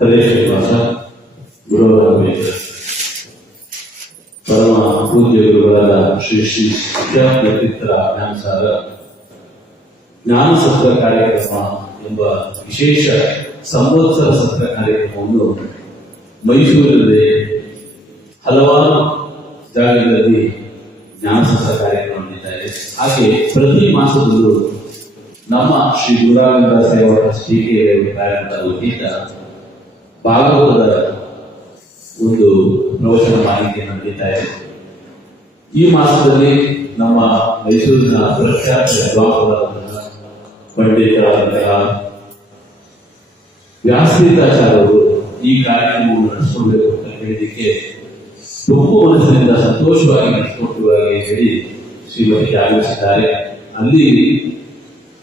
ಶ್ರೀನಿವಾಸ ಗುರುವರ ಪರಮ ಪೂಜ್ಯ ಗುರುಗಳಾದ ಶ್ರೀ ಶ್ರೀ ವಿದ್ಯಾರ್ಥಿತರ ಜ್ಞಾನಸಾರ ಜ್ಞಾನ ಸತ್ರ ಕಾರ್ಯಕ್ರಮ ಎಂಬ ವಿಶೇಷ ಸಂವತ್ಸರ ಸತ್ರ ಕಾರ್ಯಕ್ರಮವನ್ನು ಮೈಸೂರಿನಲ್ಲಿ ಹಲವಾರು ಜಾಗಗಳಲ್ಲಿ ಜ್ಞಾನ ಸತ್ರ ಕಾರ್ಯಕ್ರಮ ನಡೆಯುತ್ತಾರೆ. ಹಾಗೆ ಪ್ರತಿ ಮಾಸದಲ್ಲೂ ನಮ್ಮ ಶ್ರೀ ಗುರುರಾಘವೇಂದ್ರ ಸೇವಾ ಟೀಕೆ ವತಿಯಿಂದ ಭಾಗವತದ ಒಂದು ಪ್ರವಚನ ಮಾಲಿಕೆಯನ್ನು ನಡೀತಾ ಇದೆ. ಈ ಮಾಸದಲ್ಲಿ ನಮ್ಮ ಮೈಸೂರಿನ ಪ್ರಖ್ಯಾತ ವಿದ್ವಾಂಸರಾದಂತಹ ಪಂಡಿತರಾದಂತಹ ವ್ಯಾಸತೀರ್ಥಾಚಾರ್ಯರು ಈ ಕಾರ್ಯಕ್ರಮವನ್ನು ನಡೆಸಿಕೊಳ್ಬೇಕು ಅಂತ ಹೇಳಿದ್ದಕ್ಕೆ ತುಂಬ ಮನಸ್ಸಿನಿಂದ ಸಂತೋಷವಾಗಿ ನಡೆಸಿಕೊಟ್ಟುವಾಗಿ ಹೇಳಿ ಶ್ರೀಮತಿ ಆಗಮಿಸಿದ್ದಾರೆ. ಅಲ್ಲಿ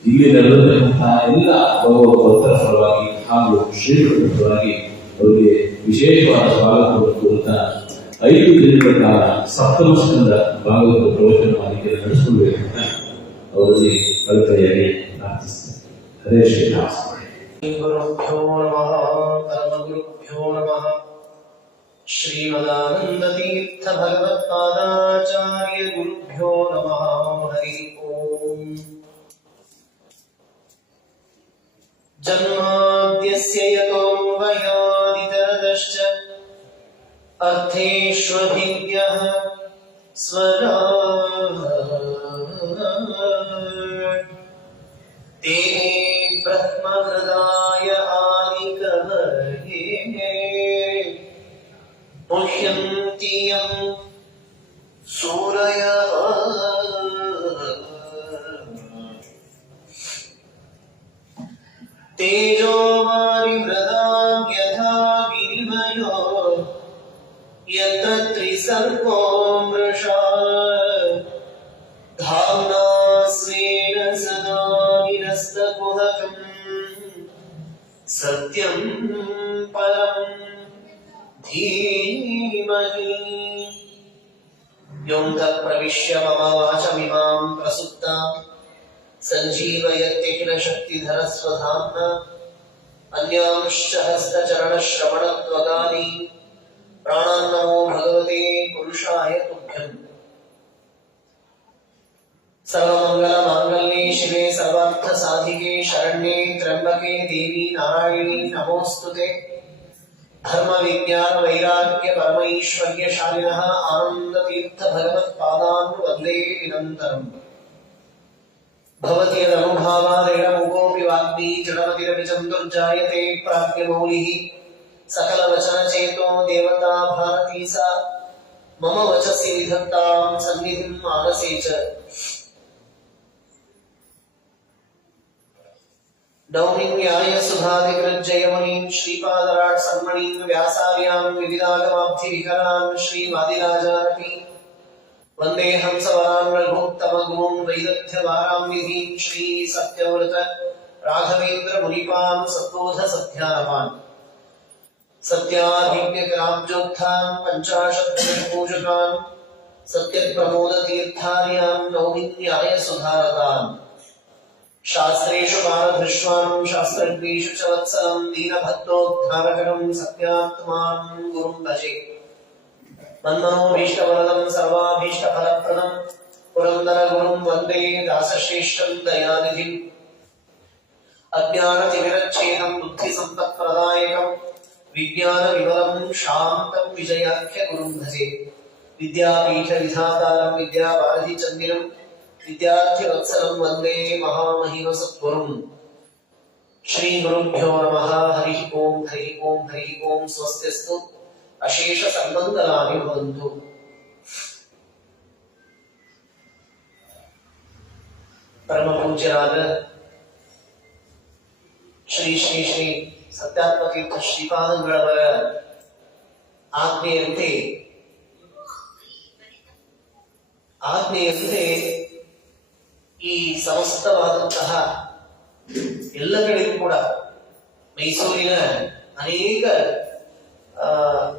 ಇಲ್ಲಿ ನಡೆದಂತಹ ಎಲ್ಲ ಭಗವದ್ಭಕ್ತರ ಪರವಾಗಿ ಹಾಗೂ ಶ್ರೀಗಳ ಪರವಾಗಿ ಅವರಿಗೆ ವಿಶೇಷವಾದ ಸ್ವಾಗತವನ್ನು ಕೋರುತ್ತಾ 5 ದಿನಗಳ ಕಾಲ ಸಪ್ತಮ ಸ್ಕಂದ ಭಾಗವತ ಪ್ರವಚನ ಮಾಲಿಕೆಯನ್ನು ನಡೆಸಿಕೊಳ್ಬೇಕು ಅಂತ ಅವರಲ್ಲಿ ಕಲ್ಪನೆಯಾಗಿ ಪ್ರಾರ್ಥಿಸುತ್ತಾರೆ. ಹರೇ ಶ್ರೀನಿವಾಸ. ಗುರುಭ್ಯೋ ನಮಃ ಪರಮಗುರುಭ್ಯೋ ನಮಃ. ಶ್ರೀಮದಾನಂದತೀರ್ಥ ಭಗವತ್ಪಾದಾಚಾರ್ಯ ಗುರುಭ್ಯೋ ನಮಃ. ಹರಿ ಓಂ. ಜನ್ಮಾದ್ಯಸ್ಯ ಯತೋನ್ವಯಾದಿತರತಶ್ಚ ಅರ್ಥೇಷ್ವಭಿಜ್ಞಃ ಸ್ವರಾಟ್ ತೇನೇ ಬ್ರಹ್ಮಹೃದಾಯ ಆದಿಕವಯೇ ಮುಹ್ಯಂತಿ ಯಂ ಸೂರಯಃ ತೇಜೋವಾರಿಮೃದಾಂ ಯಥಾ ವಿನಿಮಯೋ ಯತ್ರ ತ್ರಿಸರ್ಗೋ ಮೃಷಾ ಧಾಮ್ನಾ ಸ್ವೇನ ಸದಾ ನಿರಸ್ತಕುಹಕಂ ಸತ್ಯಂ ಪರಂ ಧೀಮಹಿ. ಯೋಂಧಃ ಪ್ರವಿಶ್ಯ ಮಮ ವಾಚಮಿಮಾಂ ಪ್ರಸುಪ್ತಾಂ ಸಂಜೀವಯತ್ಯಖಿಲ ಶಕ್ತಿಧರ ಸ್ವಧಾಮ್ನ ಅನ್ಯಾಂಶ್ಚ ಹಸ್ತಚರಣಶ್ರವಣತ್ವಗಾದಿ ಪ್ರಾಣಾನ್ನಮೋ ಭಗವತೆ ಪುರುಷಾಯ ತುಭ್ಯಂ. ಸರ್ವಮಂಗಲ ಮಾಂಗಲ್ಯೆ ಶಿವೆ ಸರ್ವಾರ್ಥ ಸಾಧಿಕೆ ಶರಣ್ಯೆ ತ್ರ್ಯಂಬಕೆ ದೇವಿ ನಾರಾಯಣಿ ನಮೋಸ್ತುತೆ. ಧರ್ಮ ವಿಜ್ಞಾನ ವೈರಾಗ್ಯ ಪರಮೈಶ್ವರ್ಯ ಶಾಲಿನಃ ಆನಂದ ತೀರ್ಥ ಭಗವತ್ಪಾದಾನ್ ವಂದೇ ನಿರಂತರಂ. ಭವತಿ ಯದನುಭಾವಾದೇನ ಮುಖೋಪಿ ವಾಗ್ಮಿ ಜಡಮತಿರಪಿ ಚತುರ್ಜಾಯತೆ ಪ್ರಾಜ್ಞಮೌಲಿಃ ಸಕಲ ವಚನ ಚೇತೋ ದೇವತಾ ಭಾರತೀ ಸಾ ಮಮ ವಚಸಿ ನಿಧತ್ತಾಂ ಸನ್ನಿಧಿಂ ಮಾನಸೇ ಚ. ನೌಮಿನ್ಯಾಯ ಸುಧಾಧಿಕೃಜ್ಜಯಮುನೀನ್ ಶ್ರೀಪಾದರಾಟ್ ಸನ್ಮಣೀನ್ ವ್ಯಾಸಾರ್ಯಾಂ ವಿವಿಧಾಗಮಾಬ್ಧಿವಿಕರಾನ್ ಶ್ರೀವಾದಿರಾಜಾರಪಿ ವಂದೇ ಹಂಸವರಾನ್ ರಘುತ್ತಮಗುರುನ್ ವೈದಗ್ಧ್ಯವಾರಾಂ ವಿಧೀನ್ ಶ್ರೀ ಸತ್ಯವೃತ ರಾಘವೇಂದ್ರ ಮುನಿಪಾನ್ ಸತ್ಬೋಧ ಸತ್ಯಾನಪಾನ್ ಸತ್ಯಾಧಿಜ್ಞರಾಬ್ಜೋತ್ಥಾನ್ ಪಂಚಾಶತ್ ಪೂಜಕಾನ್ ಸತ್ಯಪ್ರಮೋದ ತೀರ್ಥಾರ್ಯಾಂ ನೌಮಿನ್ಯಾಯ ಸುಧಾರಕಾನ್. ಶಾಸ್ತ್ರೇಷು ಪಾರಧೃಷ್ವಾನ್ ಶಾಸ್ತ್ರಜ್ಞೇಷು ಚ ವತ್ಸಲಂ ದೀನಭಕ್ತೋದ್ಧಾರಕರಂ ಸತ್ಯಾತ್ಮಾನ್ ಗುರುಂ ಭಜೆ. ಮನ್ಮನೋಭೀಷ್ಟವರದಂ ಸರ್ವಾಭೀಷ್ಟಫಲಪ್ರದಂ ಪುರಂದರ ಗುರುಂ ವಂದೇ ದಾಸಶ್ರೇಷ್ಠಂ ದಯಾನಿಧಿಂ. ಅಜ್ಞಾನತಿಮಿರಚ್ಛೇದಂ ಬುದ್ಧಿಸಂಪತ್ಪ್ರದಾಯಕಂ ವಿಜ್ಞಾನ ವಿಮಲಂ ಶಾಂತಂ ವಿಜಯಾಖ್ಯ ಗುರುಂ ಭಜೆ. ವಿದ್ಯಾಪೀಠ ವಿಧಾತಾರಂ ವಿದ್ಯಾವಾರಿಧಿ ಚಂದಿರಂ ವಿದ್ಯಾರ್ಥಿವತ್ಸಲಂ ವಂದೇ ಮಹಾಮಹಿಮ ಸದ್ಗುರುಂ. ಶ್ರೀ ಗುರುಭ್ಯೋ ನಮಃ. ಹರಿ ಓಂ ಹರಿ ಓಂ ಹರಿ ಓಂ. ಸ್ವಸ್ತಿಸ್ತು ಅಶೇಷ ಸಂಬಂಧಲಾನಿ ಭವಂತು. ಪರಮ ಪೂಜ್ಯರಾದ ಶ್ರೀ ಶ್ರೀ ಶ್ರೀ ಸತ್ಯಾತ್ಮತೀರ್ಥ ಶ್ರೀಪಾದಂಗಳವರ ಆಜ್ಞೆಯಂತೆ ಈ ಸಮಸ್ತವಾದಂತಹ ಎಲ್ಲ ಕಡೆಗೂ ಕೂಡ ಮೈಸೂರಿನ ಅನೇಕ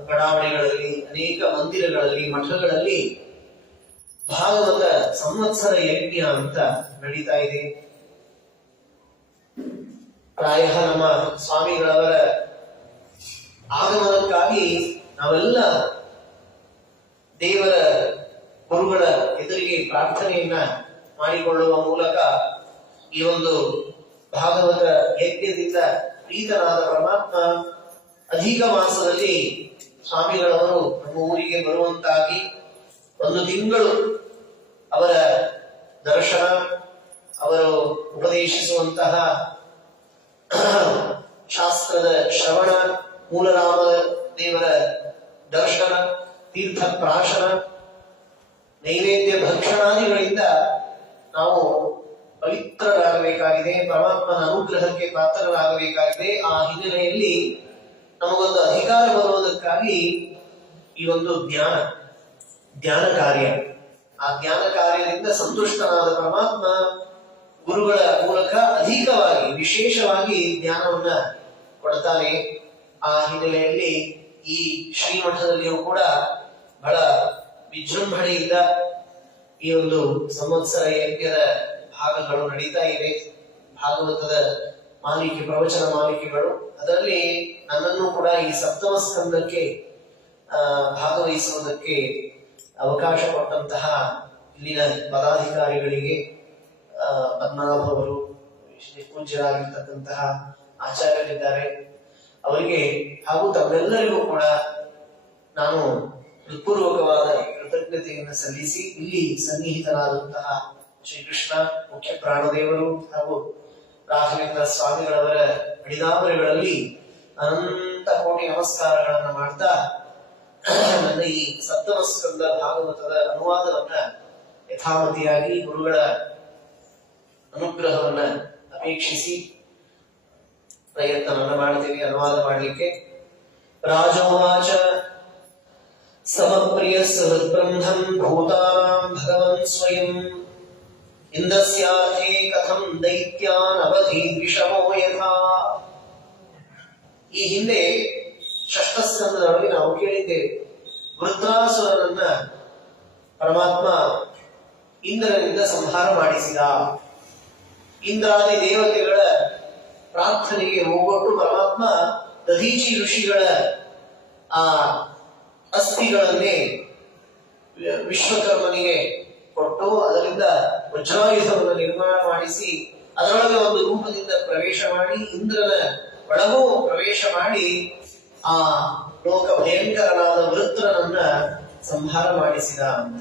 ಬಡಾವಣೆಗಳಲ್ಲಿ ಅನೇಕ ಮಂದಿರಗಳಲ್ಲಿ ಮಠಗಳಲ್ಲಿ ಭಾಗವತ ಸಂವತ್ಸರ ಯಜ್ಞ ಅಂತ ನಡೀತಾ ಇದೆ. ಪ್ರಾಯ ನಮ್ಮ ಸ್ವಾಮಿಗಳವರ ಆಗಮನಕ್ಕಾಗಿ ನಾವೆಲ್ಲ ದೇವರ ಗುರುಗಳ ಎದುರಿಗೆ ಪ್ರಾರ್ಥನೆಯನ್ನ ಮಾಡಿಕೊಳ್ಳುವ ಮೂಲಕ ಈ ಒಂದು ಭಾಗವತ ಯಜ್ಞದಿಂದ ಪ್ರೀತನಾದ ಪರಮಾತ್ಮ ಅಧಿಕ ಮಾಸದಲ್ಲಿ ಸ್ವಾಮಿಗಳವರು ನಮ್ಮ ಊರಿಗೆ ಬರುವಂತಾಗಿ 1 ತಿಂಗಳು ಅವರ ದರ್ಶನ, ಅವರು ಉಪದೇಶಿಸುವಂತಹ ಶಾಸ್ತ್ರದ ಶ್ರವಣ, ಮೂಲರಾಮ ದೇವರ ದರ್ಶನ, ತೀರ್ಥ ಪ್ರಾಶನ, ನೈವೇದ್ಯ ಭಕ್ಷಣಾದಿಗಳಿಂದ ನಾವು ಪವಿತ್ರರಾಗಬೇಕಾಗಿದೆ, ಪರಮಾತ್ಮನ ಅನುಗ್ರಹಕ್ಕೆ ಪಾತ್ರರಾಗಬೇಕಾಗಿದೆ. ಆ ಹಿನ್ನೆಲೆಯಲ್ಲಿ ನಮಗೊಂದು ಅಧಿಕಾರ ಬರುವುದಕ್ಕಾಗಿ ಈ ಒಂದು ಜ್ಞಾನ ಕಾರ್ಯ, ಆ ಜ್ಞಾನ ಕಾರ್ಯದಿಂದ ಸಂತುಷ್ಟನಾದ ಪರಮಾತ್ಮ ಗುರುಗಳ ಮೂಲಕ ಅಧಿಕವಾಗಿ ವಿಶೇಷವಾಗಿ ಜ್ಞಾನವನ್ನ ಕೊಡ್ತಾನೆ. ಆ ಹಿನ್ನೆಲೆಯಲ್ಲಿ ಈ ಶ್ರೀಮಠದಲ್ಲಿಯೂ ಕೂಡ ಬಹಳ ವಿಜೃಂಭಣೆಯಿಂದ ಈ ಒಂದು ಸಂವತ್ಸರ ಯಜ್ಞದ ಭಾಗಗಳು ನಡೀತಾ ಇವೆ. ಭಾಗವತದ ಮಾಲಿಕೆ, ಪ್ರವಚನ ಮಾಲಿಕೆಗಳು, ಅದರಲ್ಲಿ ನನ್ನನ್ನು ಕೂಡ ಈ ಸಪ್ತಮ ಸ್ಕಂದಕ್ಕೆ ಭಾಗವಹಿಸುವುದಕ್ಕೆ ಅವಕಾಶ ಕೊಟ್ಟಂತಹ ಇಲ್ಲಿನ ಪದಾಧಿಕಾರಿಗಳಿಗೆ, ಪದ್ಮನಾಭ ಅವರು ಪೂಜ್ಯರಾಗಿರ್ತಕ್ಕಂತಹ ಆಚಾರ್ಯರಿದ್ದಾರೆ, ಅವರಿಗೆ ಹಾಗೂ ತಮ್ಮೆಲ್ಲರಿಗೂ ಕೂಡ ನಾನು ಹೃತ್ಪೂರ್ವಕವಾದ ಕೃತಜ್ಞತೆಯನ್ನು ಸಲ್ಲಿಸಿ, ಇಲ್ಲಿ ಸನ್ನಿಹಿತರಾದಂತಹ ಶ್ರೀಕೃಷ್ಣ ಮುಖ್ಯ ಪ್ರಾಣದೇವರು ಹಾಗೂ ರಾಘವೇಂದ್ರ ಸ್ವಾಮಿಗಳವರ ಅಡಿದಾವರೆಗಳಲ್ಲಿ ಅನಂತ ಕೋಟಿ ನಮಸ್ಕಾರಗಳನ್ನ ಮಾಡ್ತಾ ನನ್ನ ಈ ಸಪ್ತಮ ಸ್ಕಂದ ಭಾಗವತದ ಅನುವಾದವನ್ನ ಯಥಾಮತಿಯಾಗಿ ಗುರುಗಳ ಅನುಗ್ರಹವನ್ನ ಅಪೇಕ್ಷಿಸಿ ಪ್ರಯತ್ನವನ್ನ ಮಾಡ್ತೀವಿ ಅನುವಾದ ಮಾಡಲಿಕ್ಕೆ. ರಾಜೋವಾಚ ಸಮಪ್ರಿಯ ಸಹೃದ್ಬ್ರಹ್ಮಂ ಭೂತಾನಾಂ ಭಗವನ್ ಸ್ವಯಂ ಇಂದಸ್ಯಾರ್ಥೇ ಕಥಂ ದೈತ್ಯಾನ್ ಅವಧಿ ವಿಷಮೋ ಯಥಾ. ಈ ಹಿಂದೆ ಷಷ್ಠ ಸ್ಕಂದದೊಳಗೆ ನಾವು ಕೇಳಿದ್ದೇವೆ, ವೃತ್ರಾಸುರನನ್ನ ಪರಮಾತ್ಮ ಇಂದ್ರನಿಂದ ಸಂಹಾರ ಮಾಡಿಸಿದ. ಇಂದ್ರಾದಿ ದೇವತೆಗಳ ಪ್ರಾರ್ಥನೆಗೆ ಹೋಗೊಟ್ಟು ಪರಮಾತ್ಮ ದಧೀಚಿ ಋಷಿಗಳ ಆ ಅಸ್ಥಿಗಳನ್ನೇ ವಿಶ್ವಕರ್ಮನಿಗೆ ಕೊಟ್ಟು ಅದರಿಂದ ವಜ್ರಾಯುಧವನ್ನು ನಿರ್ಮಾಣ ಮಾಡಿಸಿ ಅದರೊಳಗೆ ಒಂದು ರೂಪದಿಂದ ಪ್ರವೇಶ ಮಾಡಿ ಇಂದ್ರನ ಒಳಗೂ ಪ್ರವೇಶ ಮಾಡಿ ಆ ಲೋಕ ಭಯಂಕರನಾದ ವೃತ್ರನನ್ನ ಸಂಹಾರ ಮಾಡಿಸಿದ ಅಂತ.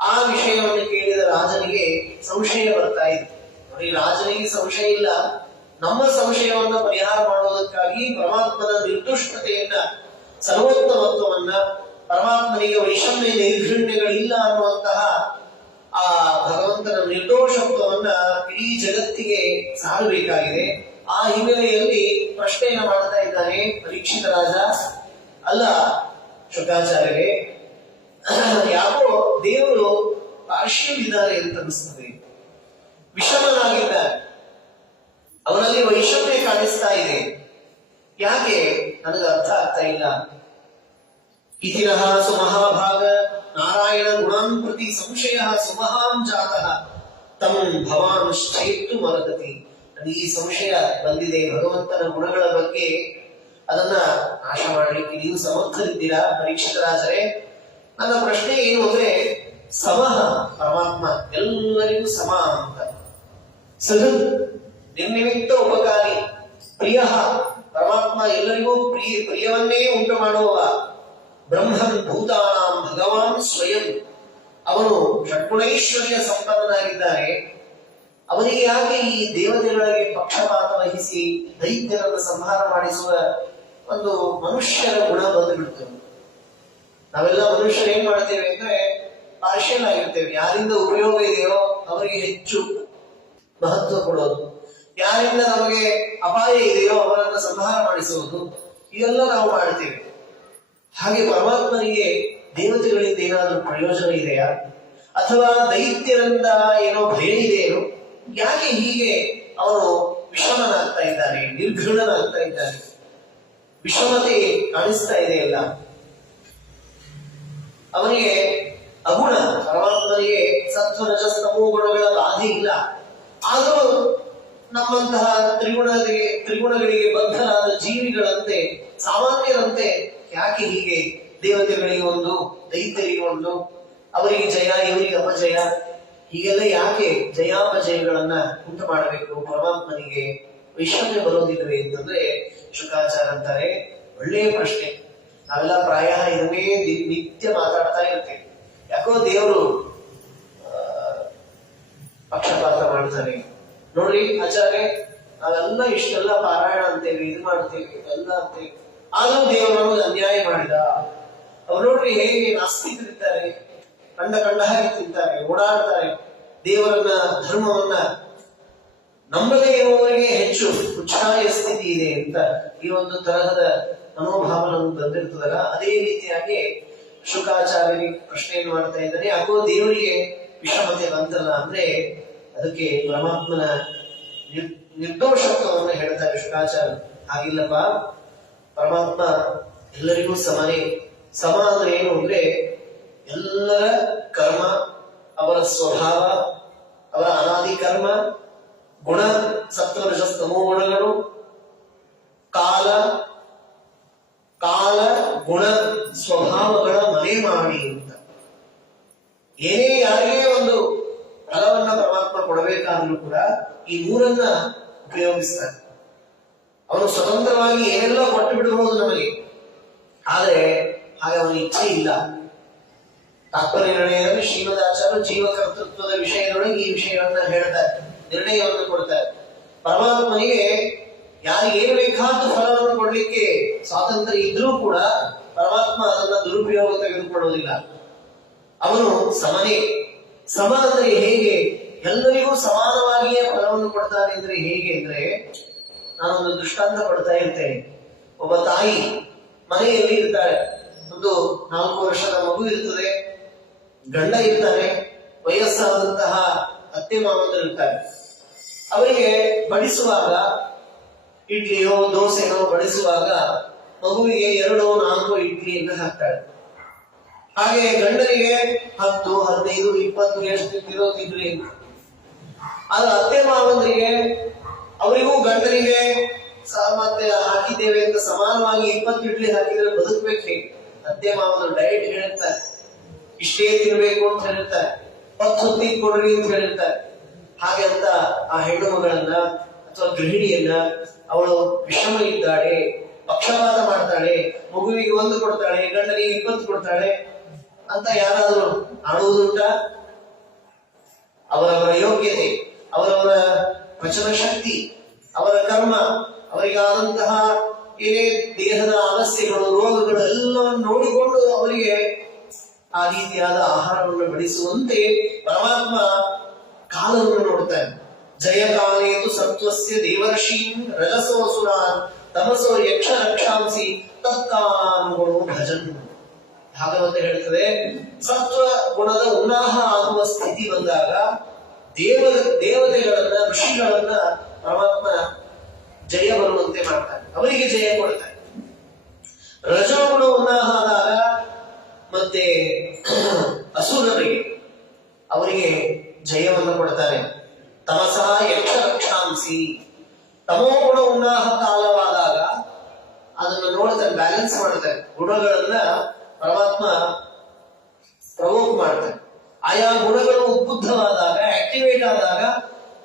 ಆ ವಿಷಯವನ್ನು ಕೇಳಿದ ರಾಜನಿಗೆ ಸಂಶಯ ಬರ್ತಾ ಇತ್ತು. ನೋಡಿ, ರಾಜನಿಗೆ ಸಂಶಯ ಇಲ್ಲ, ನಮ್ಮ ಸಂಶಯವನ್ನ ಪರಿಹಾರ ಮಾಡುವುದಕ್ಕಾಗಿ ಪರಮಾತ್ಮನ ನಿರ್ದುಷ್ಟತೆಯನ್ನ, ಸರ್ವೋತ್ತಮತ್ವವನ್ನ, ಪರಮಾತ್ಮನಿಗೆ ವೈಷಮ್ಯ ನೈರ್ಘಣ್ಯಗಳಿಲ್ಲ ಅನ್ನುವಂತಹ ಆ ಭಗವಂತನ ನಿರ್ದೋಷತ್ವವನ್ನ ಇಡೀ ಜಗತ್ತಿಗೆ ಸಾರಬೇಕಾಗಿದೆ. ಆ ಹಿನ್ನೆಲೆಯಲ್ಲಿ ಪ್ರಶ್ನೆಯನ್ನು ಮಾಡ್ತಾ ಇದ್ದಾನೆ ಪರೀಕ್ಷಿತ ರಾಜ. ಅಲ್ಲ ಶುಕಾಚಾರ್ಯರೇ, ಯಾಕೋ ದೇವರು ಪಾರ್ಶ್ವಲ್ ಇದ್ದಾರೆ ಅಂತ ಅನಿಸ್ತದೆ, ವಿಷಮನಾಗಿದ್ದಾರೆ, ಅವನಲ್ಲಿ ವೈಷಮ್ಯ ಕಾಣಿಸ್ತಾ ಇದೆ, ಯಾಕೆ ನನಗೆ ಅರ್ಥ ಆಗ್ತಾ ಇಲ್ಲ. ಇತಿರಹ ಸುಮಹಾಭಾಗ ನಾರಾಯಣ ಗುಣಾನ್ ಪ್ರತಿ ಸಂಶಯ ಸುಮಹಾಂ ಜಾತಃ ತಂ ಭವಾನ್ ಶ್ಚೇತ್ತು ಮರಗತಿ. ನನಗೆ ಈ ಸಂಶಯ ಬಂದಿದೆ ಭಗವಂತನ ಗುಣಗಳ ಬಗ್ಗೆ, ಅದನ್ನ ನಾಶ ಮಾಡಲಿಕ್ಕೆ ನೀವು ಸಮರ್ಥರಿದ್ದೀರಾ ಪರೀಕ್ಷಿತ ರಾಜರೇ. ನನ್ನ ಪ್ರಶ್ನೆ ಏನು ಅಂದ್ರೆ, ಸಮಃ ಪರಮಾತ್ಮ ಎಲ್ಲರಿಗೂ ಸಮ ಅಂತ, ಸಹೃದ್ ನಿರ್ನಿಮಿತ್ತ ಉಪಕಾರಿ, ಪ್ರಿಯ ಪರಮಾತ್ಮ ಎಲ್ಲರಿಗೂ ಪ್ರಿಯವನ್ನೇ ಉಂಟು ಮಾಡುವವ, ಬ್ರಹ್ಮನ್ ಭೂತಾನಾಂ ಭಗವಾನ್ ಸ್ವಯಂ, ಅವನು ಷಡ್ಗುಣೈಶ್ವರ್ಯ ಸಂಪನ್ನನಾಗಿದ್ದಾನೆ. ಅವನಿಗೆ ಯಾಕೆ ಈ ದೇವತೆಗಳಿಗೆ ಪಕ್ಷಪಾತ ವಹಿಸಿ ದೈತ್ಯರನ್ನು ಸಂಹಾರ ಮಾಡಿಸುವ ಒಂದು ಮನುಷ್ಯರ ಗುಣ ಬಂದುಬಿಡ್ತೇವೆ. ನಾವೆಲ್ಲ ಮನುಷ್ಯರು ಏನ್ ಮಾಡ್ತೇವೆ ಅಂದ್ರೆ ಪಾರ್ಷಿಯಲ್ ಆಗಿರ್ತೇವೆ. ಯಾರಿಂದ ಉಪಯೋಗ ಇದೆಯೋ ಅವರಿಗೆ ಹೆಚ್ಚು ಮಹತ್ವ ಕೊಡೋದು, ಯಾರಿಂದ ನಮಗೆ ಅಪಾಯ ಇದೆಯೋ ಅವರನ್ನು ಸಂಹಾರ ಮಾಡಿಸುವುದು, ಇದೆಲ್ಲ ನಾವು ಮಾಡ್ತೇವೆ. ಹಾಗೆ ಪರಮಾತ್ಮನಿಗೆ ದೇವತೆಗಳಿಂದ ಏನಾದ್ರೂ ಪ್ರಯೋಜನ ಇದೆಯಾ, ಅಥವಾ ದೈತ್ಯರಿಂದ ಏನೋ ಭಯ ಇದೆಯೋ? ಯಾಕೆ ಹೀಗೆ ಅವನು ವಿಷಮನಾಗ್ತಾ ಇದ್ದಾನೆ, ನಿರ್ಘೃಣನಾಗ್ತಾ ಇದ್ದಾನೆ? ವಿಷಮತೆ ಕಾಣಿಸ್ತಾ ಇದೆಯಲ್ಲ. ಅವನಿಗೆ ಅಗುಣ, ಪರಮಾತ್ಮನಿಗೆ ಸತ್ವ ರಜಸ್ತಮೋ ಗುಣಗಳ ಬಾಧೆ ಇಲ್ಲ, ಆದರೂ ನಮ್ಮಂತಹ ತ್ರಿಗುಣಗಳಿಗೆ ಬದ್ಧರಾದ ಜೀವಿಗಳಂತೆ ಸಾಮಾನ್ಯರಂತೆ ಯಾಕೆ ಹೀಗೆ ದೇವತೆಗಳಿಗೆ ಒಂದು ದೈತ್ಯರಿಗೆ ಒಂದು, ಅವರಿಗೆ ಜಯ ಇವರಿಗೆ ಅಪಜಯ, ಹೀಗೆಲ್ಲ ಯಾಕೆ ಜಯಾಪಜಯಗಳನ್ನ ಉಂಟು ಮಾಡಬೇಕು? ಪರಮಾತ್ಮನಿಗೆ ವೈಷಮ್ಯ ಬರೋದಿಲ್ಲವೇ ಅಂತಂದ್ರೆ ಶುಕಾಚಾರ ಅಂತಾರೆ, ಒಳ್ಳೆಯ ಪ್ರಶ್ನೆ. ನಾವೆಲ್ಲ ಪ್ರಾಯ ಇದನ್ನೇ ನಿತ್ಯ ಮಾತಾಡ್ತಾ ಇರ್ತೇವೆ. ಯಾಕೋ ದೇವರು ಪಕ್ಷಪಾತ ಮಾಡ್ತಾನೆ. ನೋಡ್ರಿ ಆಚಾರ್ಯ, ನಾವೆಲ್ಲ ಇಷ್ಟೆಲ್ಲ ಪಾರಾಯಣ ಅಂತೇವೆ, ಇದು ಮಾಡ್ತೇವೆ, ಇದೆಲ್ಲ ಅಂತೇವೆ, ಆದ್ರೂ ದೇವರು ನಮಗೆ ಅನ್ಯಾಯ ಮಾಡಿದ. ಅವ್ರು ನೋಡ್ರಿ ಹೇಗೆ ನಾಸ್ತಿಕರಿದ್ದಾರೆ, ಕಂಡ ಹಾಗೆ ತಿಂತಾರೆ, ಓಡಾಡ್ತಾರೆ, ದೇವರನ್ನ ಧರ್ಮವನ್ನ ನಂಬದೇ ಇರುವವರಿಗೆ ಹೆಚ್ಚು ಉಚ್ಛಾಯ ಸ್ಥಿತಿ ಇದೆ ಅಂತ ಈ ಒಂದು ತರಹದ ಮನೋಭಾವ ನಮ್ಗೆ ಬಂದಿರ್ತದಲ್ಲ, ಅದೇ ರೀತಿಯಾಗಿ ಶುಕಾಚಾರ್ಯರಿಗೆ ಪ್ರಶ್ನೆಯನ್ನು ಮಾಡ್ತಾ ಇದ್ದಾನೆ. ಯಾಕೋ ದೇವರಿಗೆ ವಿಷಮತೆ ಬಂತಲ್ಲ ಅಂದ್ರೆ ಅದಕ್ಕೆ ಪರಮಾತ್ಮನ ನಿರ್ದೋಷತ್ವವನ್ನು ಹೇಳ್ತಾರೆ ಶುಕಾಚಾರ್ಯ. ಹಾಗಿಲ್ಲಪ್ಪ, ಪರಮಾತ್ಮ ಎಲ್ಲರಿಗೂ ಸಮನೇ. ಸಮ ಅಂದ್ರೆ ಏನು ಅಂದ್ರೆ ಎಲ್ಲರ ಕರ್ಮ, ಅವರ ಸ್ವಭಾವ, ಅವರ ಅನಾದಿ ಕರ್ಮ, ಗುಣ, ಸತ್ವರಜಸ್ತಮೋ ಗುಣಗಳು, ಕಾಲ ಗುಣ ಸ್ವಭಾವಗಳ ಮನೆ ಮಾಡಿ ಅಂತ. ಏನೇ ಯಾರಿಗೇ ಒಂದು ಫಲವನ್ನ ಪರಮಾತ್ಮ ಕೊಡಬೇಕಾದ್ರೂ ಕೂಡ ಈ ಮೂರನ್ನ ಉಪಯೋಗಿಸ್ತಾನೆ. ಅವನು ಸ್ವತಂತ್ರವಾಗಿ ಏನೆಲ್ಲ ಕೊಟ್ಟು ಬಿಡಬಹುದು ನಮಗೆ, ಆದ್ರೆ ಹಾಗೆ ಅವನ ಇಚ್ಛೆ ಇಲ್ಲ. ತಾತ್ಪರ್ಯ ನಿರ್ಣಯದಲ್ಲಿ ಶ್ರೀಮದಾಚಾರ್ಯ ಜೀವಕರ್ತೃತ್ವದ ವಿಷಯದೊಳಗೆ ಈ ವಿಷಯಗಳನ್ನ ಹೇಳ್ತಾರೆ, ನಿರ್ಣಯವನ್ನು ಕೊಡ್ತಾರೆ. ಪರಮಾತ್ಮನಿಗೆ ಯಾರಿಗೇನು ಬೇಕಾದ ಫಲವನ್ನು ಕೊಡ್ಲಿಕ್ಕೆ ಸ್ವಾತಂತ್ರ್ಯ ಇದ್ರೂ ಕೂಡ ಪರಮಾತ್ಮ ಅದನ್ನ ದುರುಪಯೋಗ ತೆಗೆದುಕೊಳ್ಳುವುದಿಲ್ಲ. ಅವನು ಸಮನೇ. ಸಮ ಅಂದ್ರೆ ಹೇಗೆ? ಎಲ್ಲರಿಗೂ ಸಮಾನವಾಗಿಯೇ ಫಲವನ್ನು ಕೊಡ್ತಾನೆ ಅಂದ್ರೆ ಹೇಗೆ ಅಂದ್ರೆ, ನಾನೊಂದು ದೃಷ್ಟಾಂತ ಕೊಡ್ತಾ ಇರ್ತೇನೆ. ಒಬ್ಬ ತಾಯಿ ಮನೆಯಲ್ಲಿ ಇರ್ತಾಳೆ, ಒಂದು 4 ವರ್ಷದ ಮಗು ಇರ್ತದೆ, ಗಂಡ ಇರ್ತಾನೆ, ವಯಸ್ಸಾದಂತಹ ಅತ್ತೆ ಮಾವಂದರು ಇರ್ತಾರೆ. ಅವರಿಗೆ ಬಡಿಸುವಾಗ ಇಡ್ಲಿಯೋ ದೋಸೆನೋ ಬಡಿಸುವಾಗ ಮಗುವಿಗೆ 2-4 ಇಡ್ಲಿಯನ್ನ ಹಾಕ್ತಾಳೆ. ಹಾಗೆ ಗಂಡನಿಗೆ 10, 15, 20 ಎಷ್ಟು ಇಡ್ಲಿ. ಆದ್ರೆ ಅತ್ತೆ ಮಾವಂದರಿಗೆ ಅವರಿಗೂ ಗಂಡನಿಗೆ ಮತ್ತೆ ಹಾಕಿದ್ದೇವೆ ಅಂತ ಸಮಾನವಾಗಿ 20 ಇಡ್ಲಿ ಹಾಕಿದ್ರೆ ಬದುಕಬೇಕು ಹೇಗೆ? ಅತ್ತೆ ಮಾವಂದರು ಡಯಟ್ ಹೇಳಿರ್ತಾರೆ, ಇಷ್ಟೇ ತಿನ್ಬೇಕು ಅಂತ ಹೇಳಿರ್ತಾರೆ, 10 ಹೊತ್ತಿಗೆ ಕೊಡ್ರಿ ಅಂತ ಹೇಳಿರ್ತಾರೆ. ಹಾಗೆ ಅಂತ ಆ ಹೆಣ್ಣು ಮಗಳನ್ನ ಅಥವಾ ಗೃಹಿಣಿಯನ್ನ ಅವಳು ವಿಷಮ ಇದ್ದಾಳೆ, ಪಕ್ಷಪಾತ ಮಾಡ್ತಾಳೆ, ಮಗುವಿಗೆ 1 ಕೊಡ್ತಾಳೆ, ಗಂಡನಿಗೆ 20 ಕೊಡ್ತಾಳೆ ಅಂತ ಯಾರಾದ್ರೂ ಆಡುವುದುಂಟ? ಅವರವರ ಯೋಗ್ಯತೆ, ಅವರವರ ವಚನ ಶಕ್ತಿ, ಅವರ ಕರ್ಮ, ಅವರಿಗಾದಂತಹ ಏನೇ ದೇಹದ ಆಲಸ್ಯಗಳು, ರೋಗಗಳು ಎಲ್ಲವನ್ನು ನೋಡಿಕೊಂಡು ಅವರಿಗೆ ಆ ರೀತಿಯಾದ ಆಹಾರವನ್ನು ಬಡಿಸುವಂತೆ ಪರಮಾತ್ಮ ಕಾಲವನ್ನು ನೋಡ್ತಾನೆ. ಜಯ ಕಾಲೇತು ಸತ್ವಸ್ಯ ದೇವರ್ಷೀಂ ರಜಸೋಸುರಾನ್ ತಮಸೋ ಯಕ್ಷ ರಕ್ಷಾಂಸಿ ತತ್ಕಾನುಗುಣೋ ಭಜನ್. ಭಾಗವತ ಹೇಳ್ತದೆ, ಸತ್ವ ಗುಣದ ಉನ್ನಾಹ ಆಗುವ ಸ್ಥಿತಿ ಬಂದಾಗ ದೇವತೆಗಳನ್ನ, ಋಷಿಗಳನ್ನ ಪರಮಾತ್ಮ ಜಯ ಬರುವಂತೆ ಮಾಡ್ತಾನೆ, ಅವರಿಗೆ ಜಯ ಕೊಡ್ತಾನೆ. ರಜೋಗುಣ ಉನ್ನಾಹ ಆದಾಗ ಮತ್ತೆ ಅಸುರರಿಗೆ ಅವರಿಗೆ ಜಯವನ್ನು ಕೊಡ್ತಾನೆ. ತಮಸಃ ಯಕ್ಷ ರಕ್ಷಾಂಸಿ. ತಮೋಗುಣ ಉನ್ನಾಹ ಕಾಲವಾದಾಗ ಅದನ್ನು ನೋಡ್ತಾನೆ, ಬ್ಯಾಲೆನ್ಸ್ ಮಾಡ್ತಾನೆ. ಗುಣಗಳನ್ನ ಪರಮಾತ್ಮ ಪ್ರವೋಕ್ ಮಾಡ್ತಾನೆ. ಆಯಾ ಗುಣಗಳು ಉದ್ಬುದ್ಧವಾದಾಗ, ಆಕ್ಟಿವೇಟ್ ಆದಾಗ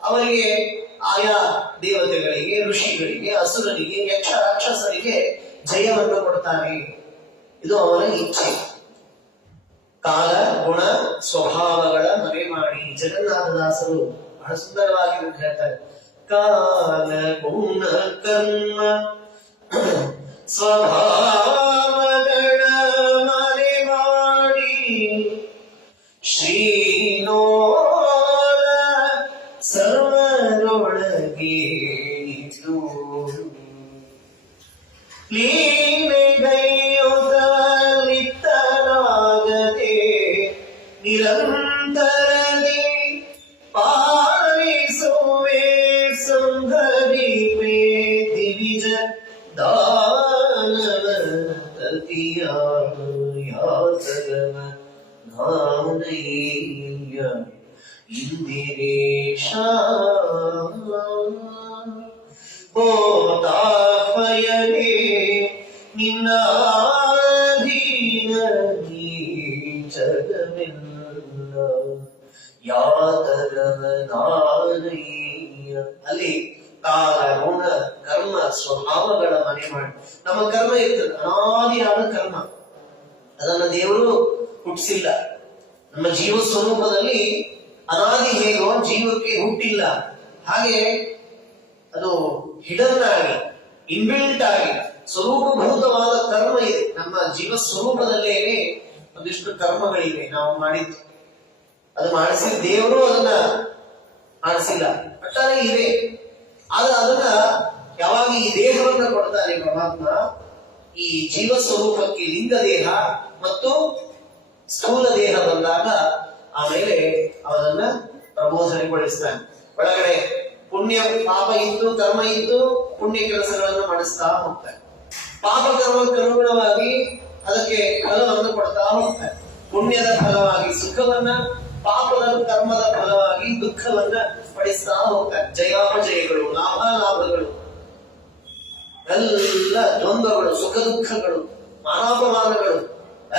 ಅವರಿಗೆ ಆಯಾ ದೇವತೆಗಳಿಗೆ, ಋಷಿಗಳಿಗೆ, ಅಸುರರಿಗೆ, ಯಕ್ಷ ರಾಕ್ಷಸರಿಗೆ ಜಯವನ್ನು ಕೊಡ್ತಾನೆ. ಇದು ಅವನ ಇಚ್ಛೆ. ಕಾಲ ಗುಣ ಸ್ವಭಾವಗಳ ಮನೆ ಮಾಡಿ. ಜಗನ್ನಾಥದಾಸರು ಬಹಳ ಸುಂದರವಾಗಿ ಹೇಳ್ತಾರೆ, ಕಾಲ ಗುಣ ಕರ್ಮ ಸ್ವಭಾವಗಳ ಮನೆ ಮಾಡಿ ಶ್ರೀನೋರ ಸರ್ವರೊಳಗೆ ಲೀನೆಗೈಯುತ್ತಲಿತ್ತಲಾಗದೆ ನಿರಂತರದಿ ಪಾಲಿಸುವೆ ಸಂಭರಿಪೆ ದಿವಿಜ ದಾನವ ತತಿಯ ಯಾತಗವ ನಾನಯ್ಯ ಇಂದಿರೇಶ. ನಿನ್ನ ಅಧೀನ ಈ ಜಗವೆಲ್ಲ ಯಾತರವನಾದಯ್ಯ. ಅಲ್ಲಿ ಕಾಲ ಗುಣ ಕರ್ಮ ಸ್ವಭಾವಗಳ ಮನೆ ಮಾಡಿ ನಮ್ಮ ಕರ್ಮ ಇರ್ತದೆ, ಅನಾದಿಯಾದ ಕರ್ಮ. ಅದನ್ನ ದೇವರು ಹುಟ್ಟಿಸಿಲ್ಲ. ನಮ್ಮ ಜೀವ ಸ್ವರೂಪದಲ್ಲಿ ಅನಾದಿ ಹೇಗೋ ಜೀವಕ್ಕೆ ಹುಟ್ಟಿಲ್ಲ, ಹಾಗೆ ಅದು ಹಿಡನ್ ಆಗಿ ಇನ್ಬಿಲ್ಟ್ ಆಗಿ ಸ್ವರೂಪಭೂತವಾದ ಕರ್ಮ ಇದೆ. ನಮ್ಮ ಜೀವ ಸ್ವರೂಪದಲ್ಲೇನೆ ಒಂದಿಷ್ಟು ಕರ್ಮಗಳಿವೆ ನಾವು ಮಾಡಿದ್ದು. ಅದು ಮಾಡಿಸಿದ ದೇವರು ಅದನ್ನ ಮಾಡಿಸಿಲ್ಲ, ಒಟ್ಟಾರೆ ಇದೆ. ಆದ್ರೆ ಅದನ್ನ ಯಾವಾಗ ಈ ದೇಹವನ್ನ ಕೊಡ್ತಾನೆ ಪರಮಾತ್ಮ, ಈ ಜೀವ ಸ್ವರೂಪಕ್ಕೆ ಲಿಂಗ ದೇಹ ಮತ್ತು ಸ್ಥೂಲ ದೇಹ ಬಂದಾಗ ಆಮೇಲೆ ಅವನನ್ನ ಪ್ರಬೋಧನೆಗೊಳಿಸ್ತಾನೆ. ಒಳಗಡೆ ಪುಣ್ಯ ಪಾಪ ಇದ್ದು ಕರ್ಮ ಇದ್ದು ಪುಣ್ಯ ಕೆಲಸಗಳನ್ನು ಮಾಡಿಸ್ತಾ ಹೋಗ್ತಾನೆ. ಪಾಪ ಕರ್ಮಕ್ಕೆ ಅನುಗುಣವಾಗಿ ಅದಕ್ಕೆ ಫಲವನ್ನು ಕೊಡ್ತಾ ಹೋಗ್ತಾನೆ. ಪುಣ್ಯದ ಫಲವಾಗಿ ಸುಖವನ್ನ, ಪಾಪದ ಕರ್ಮದ ಫಲವಾಗಿ ದುಃಖವನ್ನ ಪಡಿಸ್ತಾ ಹೋಗ್ತಾನೆ. ಜಯಾಪಜಯಗಳು, ಲಾಭಾಲಾಭಗಳು, ಎಲ್ಲ ದ್ವಂದ್ವಗಳು, ಸುಖ ದುಃಖಗಳು, ಮಾನಾಪಮಾನಗಳು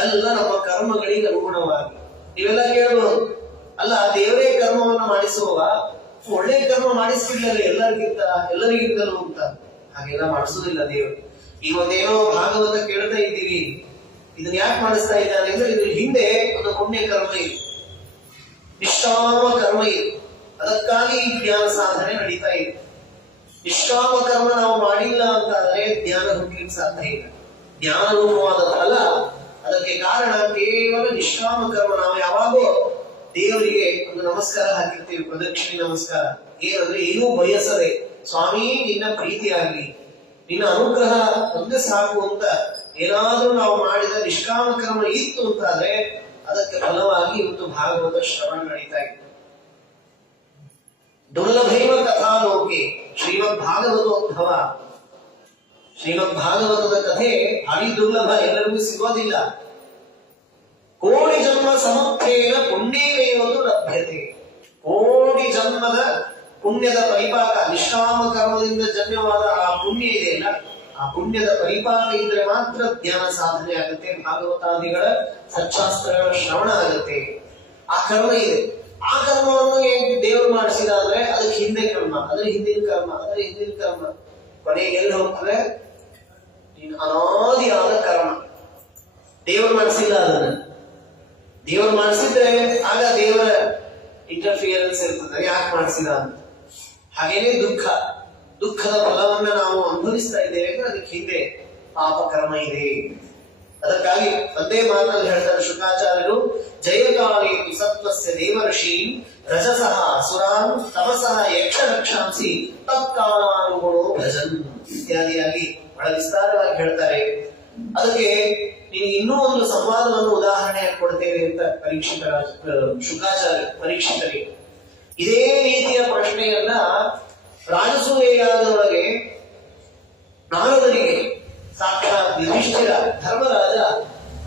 ಎಲ್ಲ ನಮ್ಮ ಕರ್ಮಗಳಿಗೆ ಅನುಗುಣವಾಗಿ. ನೀವೆಲ್ಲ ಕೇಳಬಹುದು, ಅಲ್ಲ ದೇವರೇ ಕರ್ಮವನ್ನು ಮಾಡಿಸುವಾಗ ಒಳ್ಳೆ ಕರ್ಮ ಮಾಡಿಸ್ಬಿಡ್ಲಲ್ಲ ಎಲ್ಲರಿಗಿಂತಲೂ ಅಂತ. ಹಾಗೆಲ್ಲ ಮಾಡಿಸುವುದಿಲ್ಲ ದೇವರು. ಈಗ ಒಂದೇನೋ ಭಾಗವತ ಕೇಳ್ತಾ ಇದ್ದೀವಿ, ಇದನ್ನ ಯಾಕೆ ಮಾಡಿಸ್ತಾ ಇದ್ದಾನೆ ಅಂದ್ರೆ ಇದ್ರ ಹಿಂದೆ ಒಂದು ಪುಣ್ಯ ಕರ್ಮ ಇದೆ, ನಿಷ್ಕಾಮ ಕರ್ಮ ಇದೆ. ಅದಕ್ಕಾಗಿ ಈ ಜ್ಞಾನ ಸಾಧನೆ ನಡೀತಾ ಇದೆ. ನಿಷ್ಕಾಮ ಕರ್ಮ ನಾವು ಮಾಡಿಲ್ಲ ಅಂತಾದ್ರೆ ಜ್ಞಾನ ಹುಟ್ಟಲಿಕ್ಕೆ ಸಾಧ್ಯ ಇಲ್ಲ. ಜ್ಞಾನ ರೂಪವಾದ ಫಲ ಅದಕ್ಕೆ ಕಾರಣ ಕೇವಲ ನಿಷ್ಕಾಮ ಕರ್ಮ. ನಾವು ಯಾವಾಗೋ ದೇವರಿಗೆ ಒಂದು ನಮಸ್ಕಾರ ಹಾಕಿರ್ತೀವಿ, ಪ್ರದಕ್ಷಿಣೆ ನಮಸ್ಕಾರ. ಏನಂದ್ರೆ ಏನೂ ಬಯಸದೆ, ಸ್ವಾಮಿ ನಿನ್ನ ಪ್ರೀತಿ ಆಗ್ಲಿ, ನಿನ್ನ ಅನುಗ್ರಹ ಒಂದೇ ಸಾಕು ಅಂತ ಏನಾದ್ರೂ ನಾವು ಮಾಡಿದ ನಿಷ್ಕಾಮ ಕರ್ಮ ಇತ್ತು ಅಂತಾದ್ರೆ ಅದಕ್ಕೆ ಫಲವಾಗಿ ಇವತ್ತು ಭಾಗವತ ಶ್ರವಣ ನಡೀತಾ ಇದೆ. ದುರ್ಲಭೈವ ಕಥಾಲೋಕೆ ಶ್ರೀಮದ್ ಭಾಗವತೋದ್ಭವ. ಶ್ರೀಮದ್ ಭಾಗವತದ ಕಥೆ ಭಾರಿ ದುರ್ಲಭ, ಎಲ್ಲರಿಗೂ ಸಿಗೋದಿಲ್ಲ. ಕೋಟಿ ಜನ್ಮ ಸಮುಖೇನ ಪುಣ್ಯವೇವತ್ತು ಲಭ್ಯತೆ. ಕೋಟಿ ಜನ್ಮದ ಪುಣ್ಯದ ಪರಿಪಾಕ, ನಿಷ್ಕಾಮ ಕರ್ಮದಿಂದ ಜನ್ಯವಾದ ಆ ಪುಣ್ಯ ಇದೆಯಲ್ಲ, ಆ ಪುಣ್ಯದ ಪರಿಪಾಕ ಇದ್ರೆ ಮಾತ್ರ ಜ್ಞಾನ ಸಾಧನೆ ಆಗುತ್ತೆ, ಭಾಗವತಾದಿಗಳ ಸಚ್ಚಾಸ್ತ್ರಗಳ ಶ್ರವಣ ಆಗುತ್ತೆ. ಆ ಕರ್ಮ ಇದೆ. ಆ ಕರ್ಮವನ್ನು ದೇವರು ಮಾಡಿಸಿದ ಅಂದ್ರೆ ಅದಕ್ಕೆ ಹಿಂದೆ ಕರ್ಮ, ಅದರ ಹಿಂದಿನ ಕರ್ಮ, ಅದರ ಹಿಂದಿನ ಕರ್ಮ, ಕೊನೆಗೆ ಎಲ್ಲಿ ಹೋಗ್ತದೆ? ಅನಾದಿಯಾದ ಕರ್ಮ. ದೇವರು ಮಾಡಿಸಿಲ್ಲ ಅದನ್ನ. ದೇವರು ಮಾಡಿಸಿದ್ರೆ ಆಗ ದೇವರ ಇಂಟರ್ಫಿಯರೆನ್ಸ್ ಇರ್ತದೆ, ಯಾಕೆ ಮಾಡಿಸಿದ ಅಂತ. ಹಾಗೇನೆ ದುಃಖದ ಫಲವನ್ನ ನಾವು ಅನುಭವಿಸ್ತಾ ಇದ್ದೇವೆ ಅಂದ್ರೆ ಅದಕ್ಕೆ ಹಿಂದೆ ಪಾಪ ಕರ್ಮ ಇದೆ. ಅದಕ್ಕಾಗಿ ಒಂದೇ ಮಾತಲ್ಲಿ ಹೇಳ್ತಾರೆ ಶುಕಾಚಾರ್ಯರು, ಜಯಕಾಲೇ ಸತ್ವಸ್ಯ ದೇವರ್ಷಿ ರಜಸಃ ಅಸುರಾನ್ ತಮಸಃ ಯಕ್ಷ ರಕ್ಷಾಂಸಿ ತತ್ಕಾಲಾನುಗುಣೋ ಭಜನ್ ಇತ್ಯಾದಿಯಾಗಿ ಬಹಳ ವಿಸ್ತಾರವಾಗಿ ಹೇಳ್ತಾರೆ. ಅದಕ್ಕೆ ನೀವು ಇನ್ನೂ ಒಂದು ಸಂವಾದವನ್ನು ಉದಾಹರಣೆ ಕೊಡ್ತೇವೆ ಅಂತ ಶುಕಾಚಾರ್ಯ ಪರೀಕ್ಷಿತರಿಗೆ ಇದೇ ರೀತಿಯ ಪ್ರಶ್ನೆಯನ್ನ ರಾಜಸೂಯಯಾಗದೊಳಗೆ ನಾರದರಿಗೆ ಸಾಕ್ಷಾತ್ ಯುಧಿಷ್ಠಿರ ಧರ್ಮರಾಜ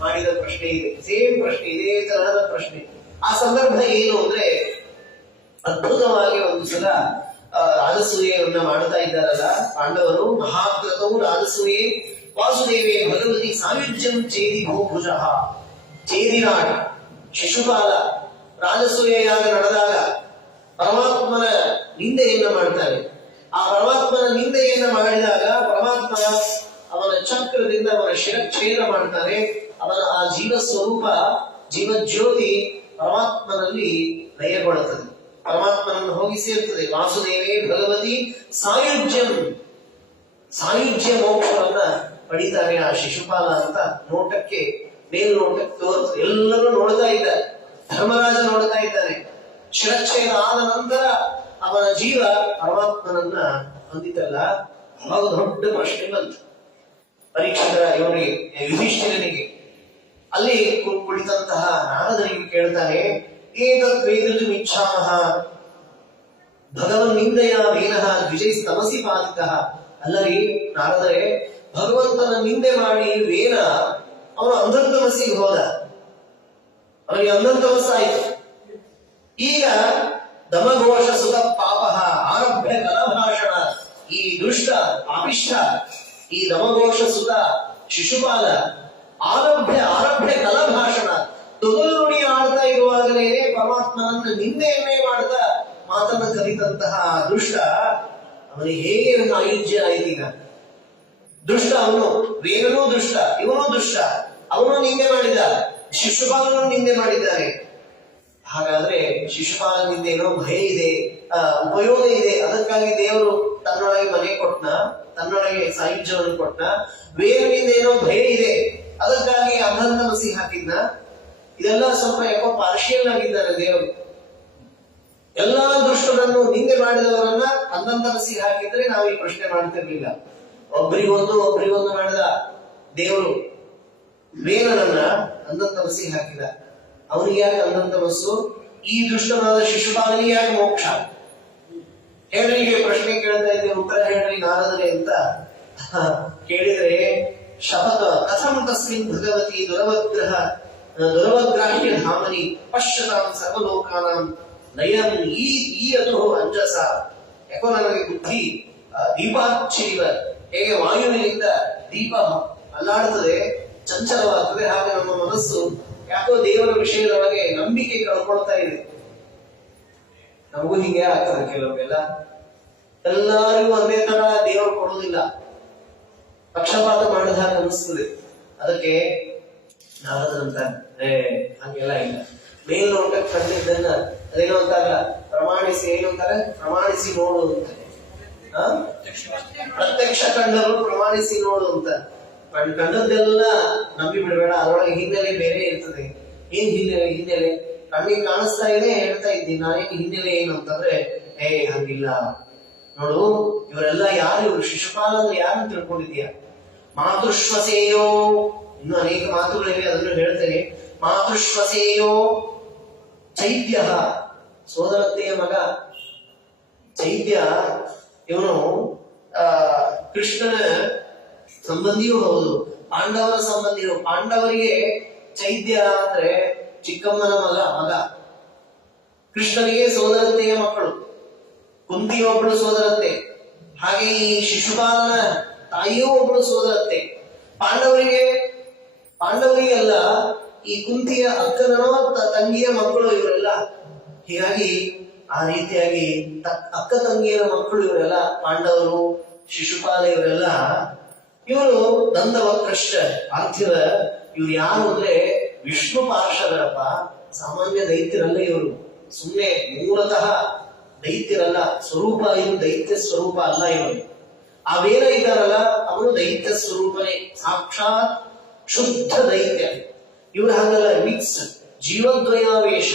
ಮಾಡಿದ ಪ್ರಶ್ನೆ ಇದೆ. ಸೇಮ್ ಪ್ರಶ್ನೆ, ಇದೇ ತರಹದ ಪ್ರಶ್ನೆ. ಆ ಸಂದರ್ಭ ಏನು ಅಂದ್ರೆ, ಅದ್ಭುತವಾಗಿ ಒಂದು ಸಲ ರಾಜಸೂಯೆಯನ್ನ ಮಾಡ್ತಾ ಇದ್ದಾರಲ್ಲ ಪಾಂಡವರು. ಮಹಾಕೃತವು ರಾಜಸೂಯೆ ವಾಸುದೇವೇ ಭಗವತಿ ಸಾಯುಜ್ಯಂ ಚೇದಿ ಭೂಭುಜ. ಚೇದಿನಾಡ್ ಶಿಶುಪಾಲ ರಾಜಸೂಯೆಯಾಗ ನಡೆದಾಗ ಪರಮಾತ್ಮನ ನಿಂದೆಯನ್ನ ಮಾಡ್ತಾರೆ. ಆ ಪರಮಾತ್ಮನ ನಿಂದೆಯನ್ನ ಮಾಡಿದಾಗ ಪರಮಾತ್ಮ ಅವನ ಚಕ್ರದಿಂದ ಅವನ ಶಿರಚ್ಛೇದ ಮಾಡ್ತಾನೆ. ಅವನ ಆ ಜೀವ ಸ್ವರೂಪ, ಜೀವಜ್ಯೋತಿ ಪರಮಾತ್ಮನಲ್ಲಿ ಲಯಗೊಳ್ಳುತ್ತದೆ, ಪರಮಾತ್ಮನನ್ನು ಹೋಗಿ ಸೇರ್ತದೆ. ವಾಸುದೇವೇ ಭಗವತಿ ಸಾಯುಜ್ಯ ಮೋಕ್ಷವನ್ನ ಪಡಿತಾನೆ ಆ ಶಿಶುಪಾಲ ಅಂತ ನೋಟಕ್ಕೆ ಮೇಲ್ನೋಟಕ್ಕೆ ತೋರ್ತದೆ. ಎಲ್ಲರೂ ನೋಡ್ತಾ ಇದ್ದಾರೆ, ಧರ್ಮರಾಜ ನೋಡ್ತಾ ಇದ್ದಾನೆ. ಶಿರಚ್ಛೇದ ಆದ ನಂತರ ಅವನ ಜೀವ ಪರಮಾತ್ಮನನ್ನ ಹೊಂದಿತಲ್ಲ, ಅವಾಗ ದೊಡ್ಡ ಪ್ರಶ್ನೆ ಬಂತು ಪರೀಕ್ಷಿತರ ಇವನಿಗೆ, ಯುಧಿಷ್ಠಿರನಿಗೆ. ಅಲ್ಲಿ ಕುಳಿತಂತಹ ನಾರದರಿಗೆ ಕೇಳ್ತಾನೆ, ಏತತ್ ವೇದಿತು ಇಚ್ಛಾಮಃ ಭಗವನ್ ನಿಂದೆಯ ವೇನಃ ದ್ವಿಜೈಸ್ತಮಸಿ ಪಾತಿತಃ. ಅಲ್ಲರಿ ನಾರದರೆ, ಭಗವಂತನ ನಿಂದೆ ಮಾಡಿ ವೇನ ಅವನು ಅಂಧಂತಮಸ್ಸಿಗೆ ಹೋದ, ಅವನಿಗೆ ಅಂಧಂತಮಸ್ಸಾಯಿತು. ಈಗ ದಮಘೋಷ ಸುತ ಪಾಪ ಆರಭ್ಯ ಕಲಭಾಷಣ. ಈ ದುಷ್ಟ ಪಾಪಿಷ್ಠ ಈ ದಮಘೋಷ ಸುತ ಶಿಶುಪಾಲ ಆರಭ್ಯ ಕಲಭಾಷಣ, ತೊದಲು ನುಡಿ ಆಡ್ತಾ ಇರುವಾಗಲೇ ಪರಮಾತ್ಮನನ್ನು ನಿಂದೆಯನ್ನೇ ಮಾಡ್ತಾ ಮಾತನ್ನು ಕಲಿತಂತಹ ದುಷ್ಟ ಅವನಿಗೆ ಹೇಗೆ ಒಂದು ಆಯುಜ್ಯ ಆಯ್ತೀಗ. ದುಷ್ಟ ಅವನು, ವೇಗನೂ ದುಷ್ಟ, ಇವನು ದುಷ್ಟ, ಅವನು ನಿಂದೆ ಮಾಡಿದ, ಶಿಶುಪಾಲನನ್ನು ನಿಂದೆ ಮಾಡಿದ್ದಾನೆ. ಹಾಗಾದ್ರೆ ಶಿಶುಪಾಲನಿಂದ ಏನೋ ಭಯ ಇದೆ, ಉಪಯೋಗ ಇದೆ, ಅದಕ್ಕಾಗಿ ದೇವರು ತನ್ನೊಳಗೆ ಮನೆ ಕೊಟ್ನ, ತನ್ನೊಳಗೆ ಸಾಯುಜ್ಯವನ್ನು ಕೊಟ್ನ. ವೇಗನಿಂದ ಏನೋ ಭಯ ಇದೆ, ಅದಕ್ಕಾಗಿ ಅನಂತ ಮಸಿ ಹಾಕಿದ್ನ. ಇದೆಲ್ಲ ಸ್ವಲ್ಪ ಯಾಕೋ ಪಾರ್ಷಿಯಲ್ ಆಗಿದ್ದಾರೆ ದೇವರು. ಎಲ್ಲಾ ದುಷ್ಟರನ್ನು ನಿಂದೆ ಮಾಡಿದವರನ್ನ ಅನಂತ ಮಸಿ ಹಾಕಿದ್ರೆ ನಾವು ಈ ಪ್ರಶ್ನೆ ಮಾಡ್ತಿರ್ಲಿಲ್ಲ. ಒಬ್ರಿಗೊಂದು ಮಾಡಿದ ದೇವರು ವೇಗನನ್ನ ಅನಂತ ಮಸಿ ಹಾಕಿದ. ಅವನಿಗೆ ಯಾಕೆ ಅನಂತ ಮಸ್ಸು? ಈ ದುಷ್ಟನಾದ ಶಿಶುಪಾಲನಿಗೆ ಯಾಕೆ ಮೋಕ್ಷ? ಹೇಳ್ರಿಗೆ ಪ್ರಶ್ನೆ ಕೇಳ್ತಾ ಇದ್ದೇವೆ, ಉತ್ತರ ಹೇಳ್ರಿ ನಾರದರೆ ಅಂತ ಕೇಳಿದ್ರೆ, ಶಪಥ ಕಥಂ ತಸ್ಮಿನ್ ಭಗವತಿ ದುರವಗ್ರಾಹ್ಯ ಧಾಮನಿ ಪಶ್ಯತಾಂ ಸರ್ವಲೋಕಾನಾಂ ನಯಂ ಈಯತು ಅಂಜಸ. ಯಾಕೋ ನನಗೆ ಬುದ್ಧಿ ದೀಪಾಚ್ಚಿರಿವ, ಹೇಗೆ ವಾಯುವಿನಿಂದ ದೀಪ ಅಲ್ಲಾಡುತ್ತದೆ, ಚಂಚಲವಾಗ್ತದೆ, ಹಾಗೆ ನಮ್ಮ ಮನಸ್ಸು ಯಾಕೋ ದೇವರ ವಿಷಯದೊಳಗೆ ನಂಬಿಕೆ ಕಳ್ಕೊಳ್ತಾ ಇದೆ. ನಮಗೂ ಹೀಗೆ ಆಗ್ತದೆ ಕೆಲವೊಮ್ಮೆಲ್ಲ. ಎಲ್ಲರಿಗೂ ಒಂದೇ ತರ ದೇವರು ಕೊಡುವುದಿಲ್ಲ, ಪಕ್ಷಪಾತ ಮಾಡಿದ ಹಾಗೆ ಅನಿಸ್ತದೆ. ಅದಕ್ಕೆ ನಾರದರಂತ ಹಂಗೆಲ್ಲ ಇಲ್ಲ. ಮೇಲ್ನೋಟಕ್ಕೆ ಕಂಡಿದ್ದನ್ನ ಅದೇನೋ ಅಂತಾರಲ್ಲ, ಪ್ರಮಾಣಿಸಿ, ಏನು ಅಂತಾರೆ, ಪ್ರಮಾಣಿಸಿ ನೋಡು ಅಂತ. ಪ್ರತ್ಯಕ್ಷ ಕಂಡರು ಪ್ರಮಾಣಿಸಿ ನೋಡು ಅಂತ. ಕಂಡದ್ದೆಲ್ಲ ನಂಬಿ ಬಿಡಬೇಡ, ಅದರೊಳಗೆ ಹಿನ್ನೆಲೆ ಬೇರೆ ಇರ್ತದೆ. ಏನ್ ಹಿನ್ನೆಲೆ ಕಣ್ಣಿಗೆ ಕಾಣಿಸ್ತಾ ಇದೆ ಹೇಳ್ತಾ ಇದ್ದೀನಿ, ನಾನೇನು ಹಿನ್ನೆಲೆ ಏನು ಅಂತಂದ್ರೆ, ಹಂಗಿಲ್ಲ ನೋಡು, ಇವರೆಲ್ಲ ಯಾರು, ಇವರು ಶಿಶುಪಾಲ ಯಾರು ತಿಳ್ಕೊಂಡಿದ್ಯಾ? ಮಾತೃಶ್ವಸೇಯೋ, ಇನ್ನು ಅನೇಕ ಮಾತುಗಳಿವೆ, ಅದನ್ನು ಹೇಳ್ತೇನೆ. ಮಾತೃಶ್ವಸೇಯೋ ಚೈತ್ಯ, ಸೋದರತ್ತೆಯ ಮಗ ಚೈತ್ಯ. ಇವನು ಕೃಷ್ಣನ ಸಂಬಂಧಿಯೂ ಹೌದು, ಪಾಂಡವರ ಸಂಬಂಧಿಯು. ಪಾಂಡವರಿಗೆ ಚೈತ್ಯ ಅಂದ್ರೆ ಚಿಕ್ಕಮ್ಮನ ಮಗ. ಕೃಷ್ಣನಿಗೆ ಸೋದರತ್ತೆಯ ಮಕ್ಕಳು, ಕುಂತಿ ಒಬ್ಬಳು ಸೋದರತ್ತೆ, ಹಾಗೆ ಈ ಶಿಶುಪಾಲನ ತಾಯಿಯೂ ಒಬ್ಬಳು ಸೋದರತ್ತೆ. ಪಾಂಡವರಿಗೆಲ್ಲ ಈ ಕುಂತಿಯ ಅಕ್ಕನೋ ತಂಗಿಯ ಮಕ್ಕಳು ಇವರೆಲ್ಲ. ಹೀಗಾಗಿ ಆ ರೀತಿಯಾಗಿ ಅಕ್ಕ ತಂಗಿಯರ ಮಕ್ಕಳು ಇವರೆಲ್ಲ ಪಾಂಡವರು, ಶಿಶುಪಾಲ ಇವರೆಲ್ಲ. ಇವರು ದಂದವಕ್ರಷ್ಟ ಪಾರ್ಥಿವ. ಇವ್ರು ಯಾರು ಅಂದ್ರೆ ವಿಷ್ಣು ಪಾರ್ಷದರಪ್ಪ, ಸಾಮಾನ್ಯ ದೈತ್ಯರಲ್ಲ ಇವರು. ಸುಮ್ಮನೆ ಮೂಲತಃ ದೈತ್ಯರಲ್ಲ, ಸ್ವರೂಪ ಇದು ದೈತ್ಯ ಸ್ವರೂಪ ಅಲ್ಲ ಇವರು. ಅವೇನ ಇದ್ದಾರಲ್ಲ ಅವರು ದೈತ್ಯ ಸ್ವರೂಪನೇ, ಸಾಕ್ಷಾತ್ ಶುದ್ಧ ದೈತ್ಯ. ಇವರು ಹಾಗಲ್ಲ, ಮಿಕ್ಸ್ ಜೀವದ್ವಯಾವೇಶ.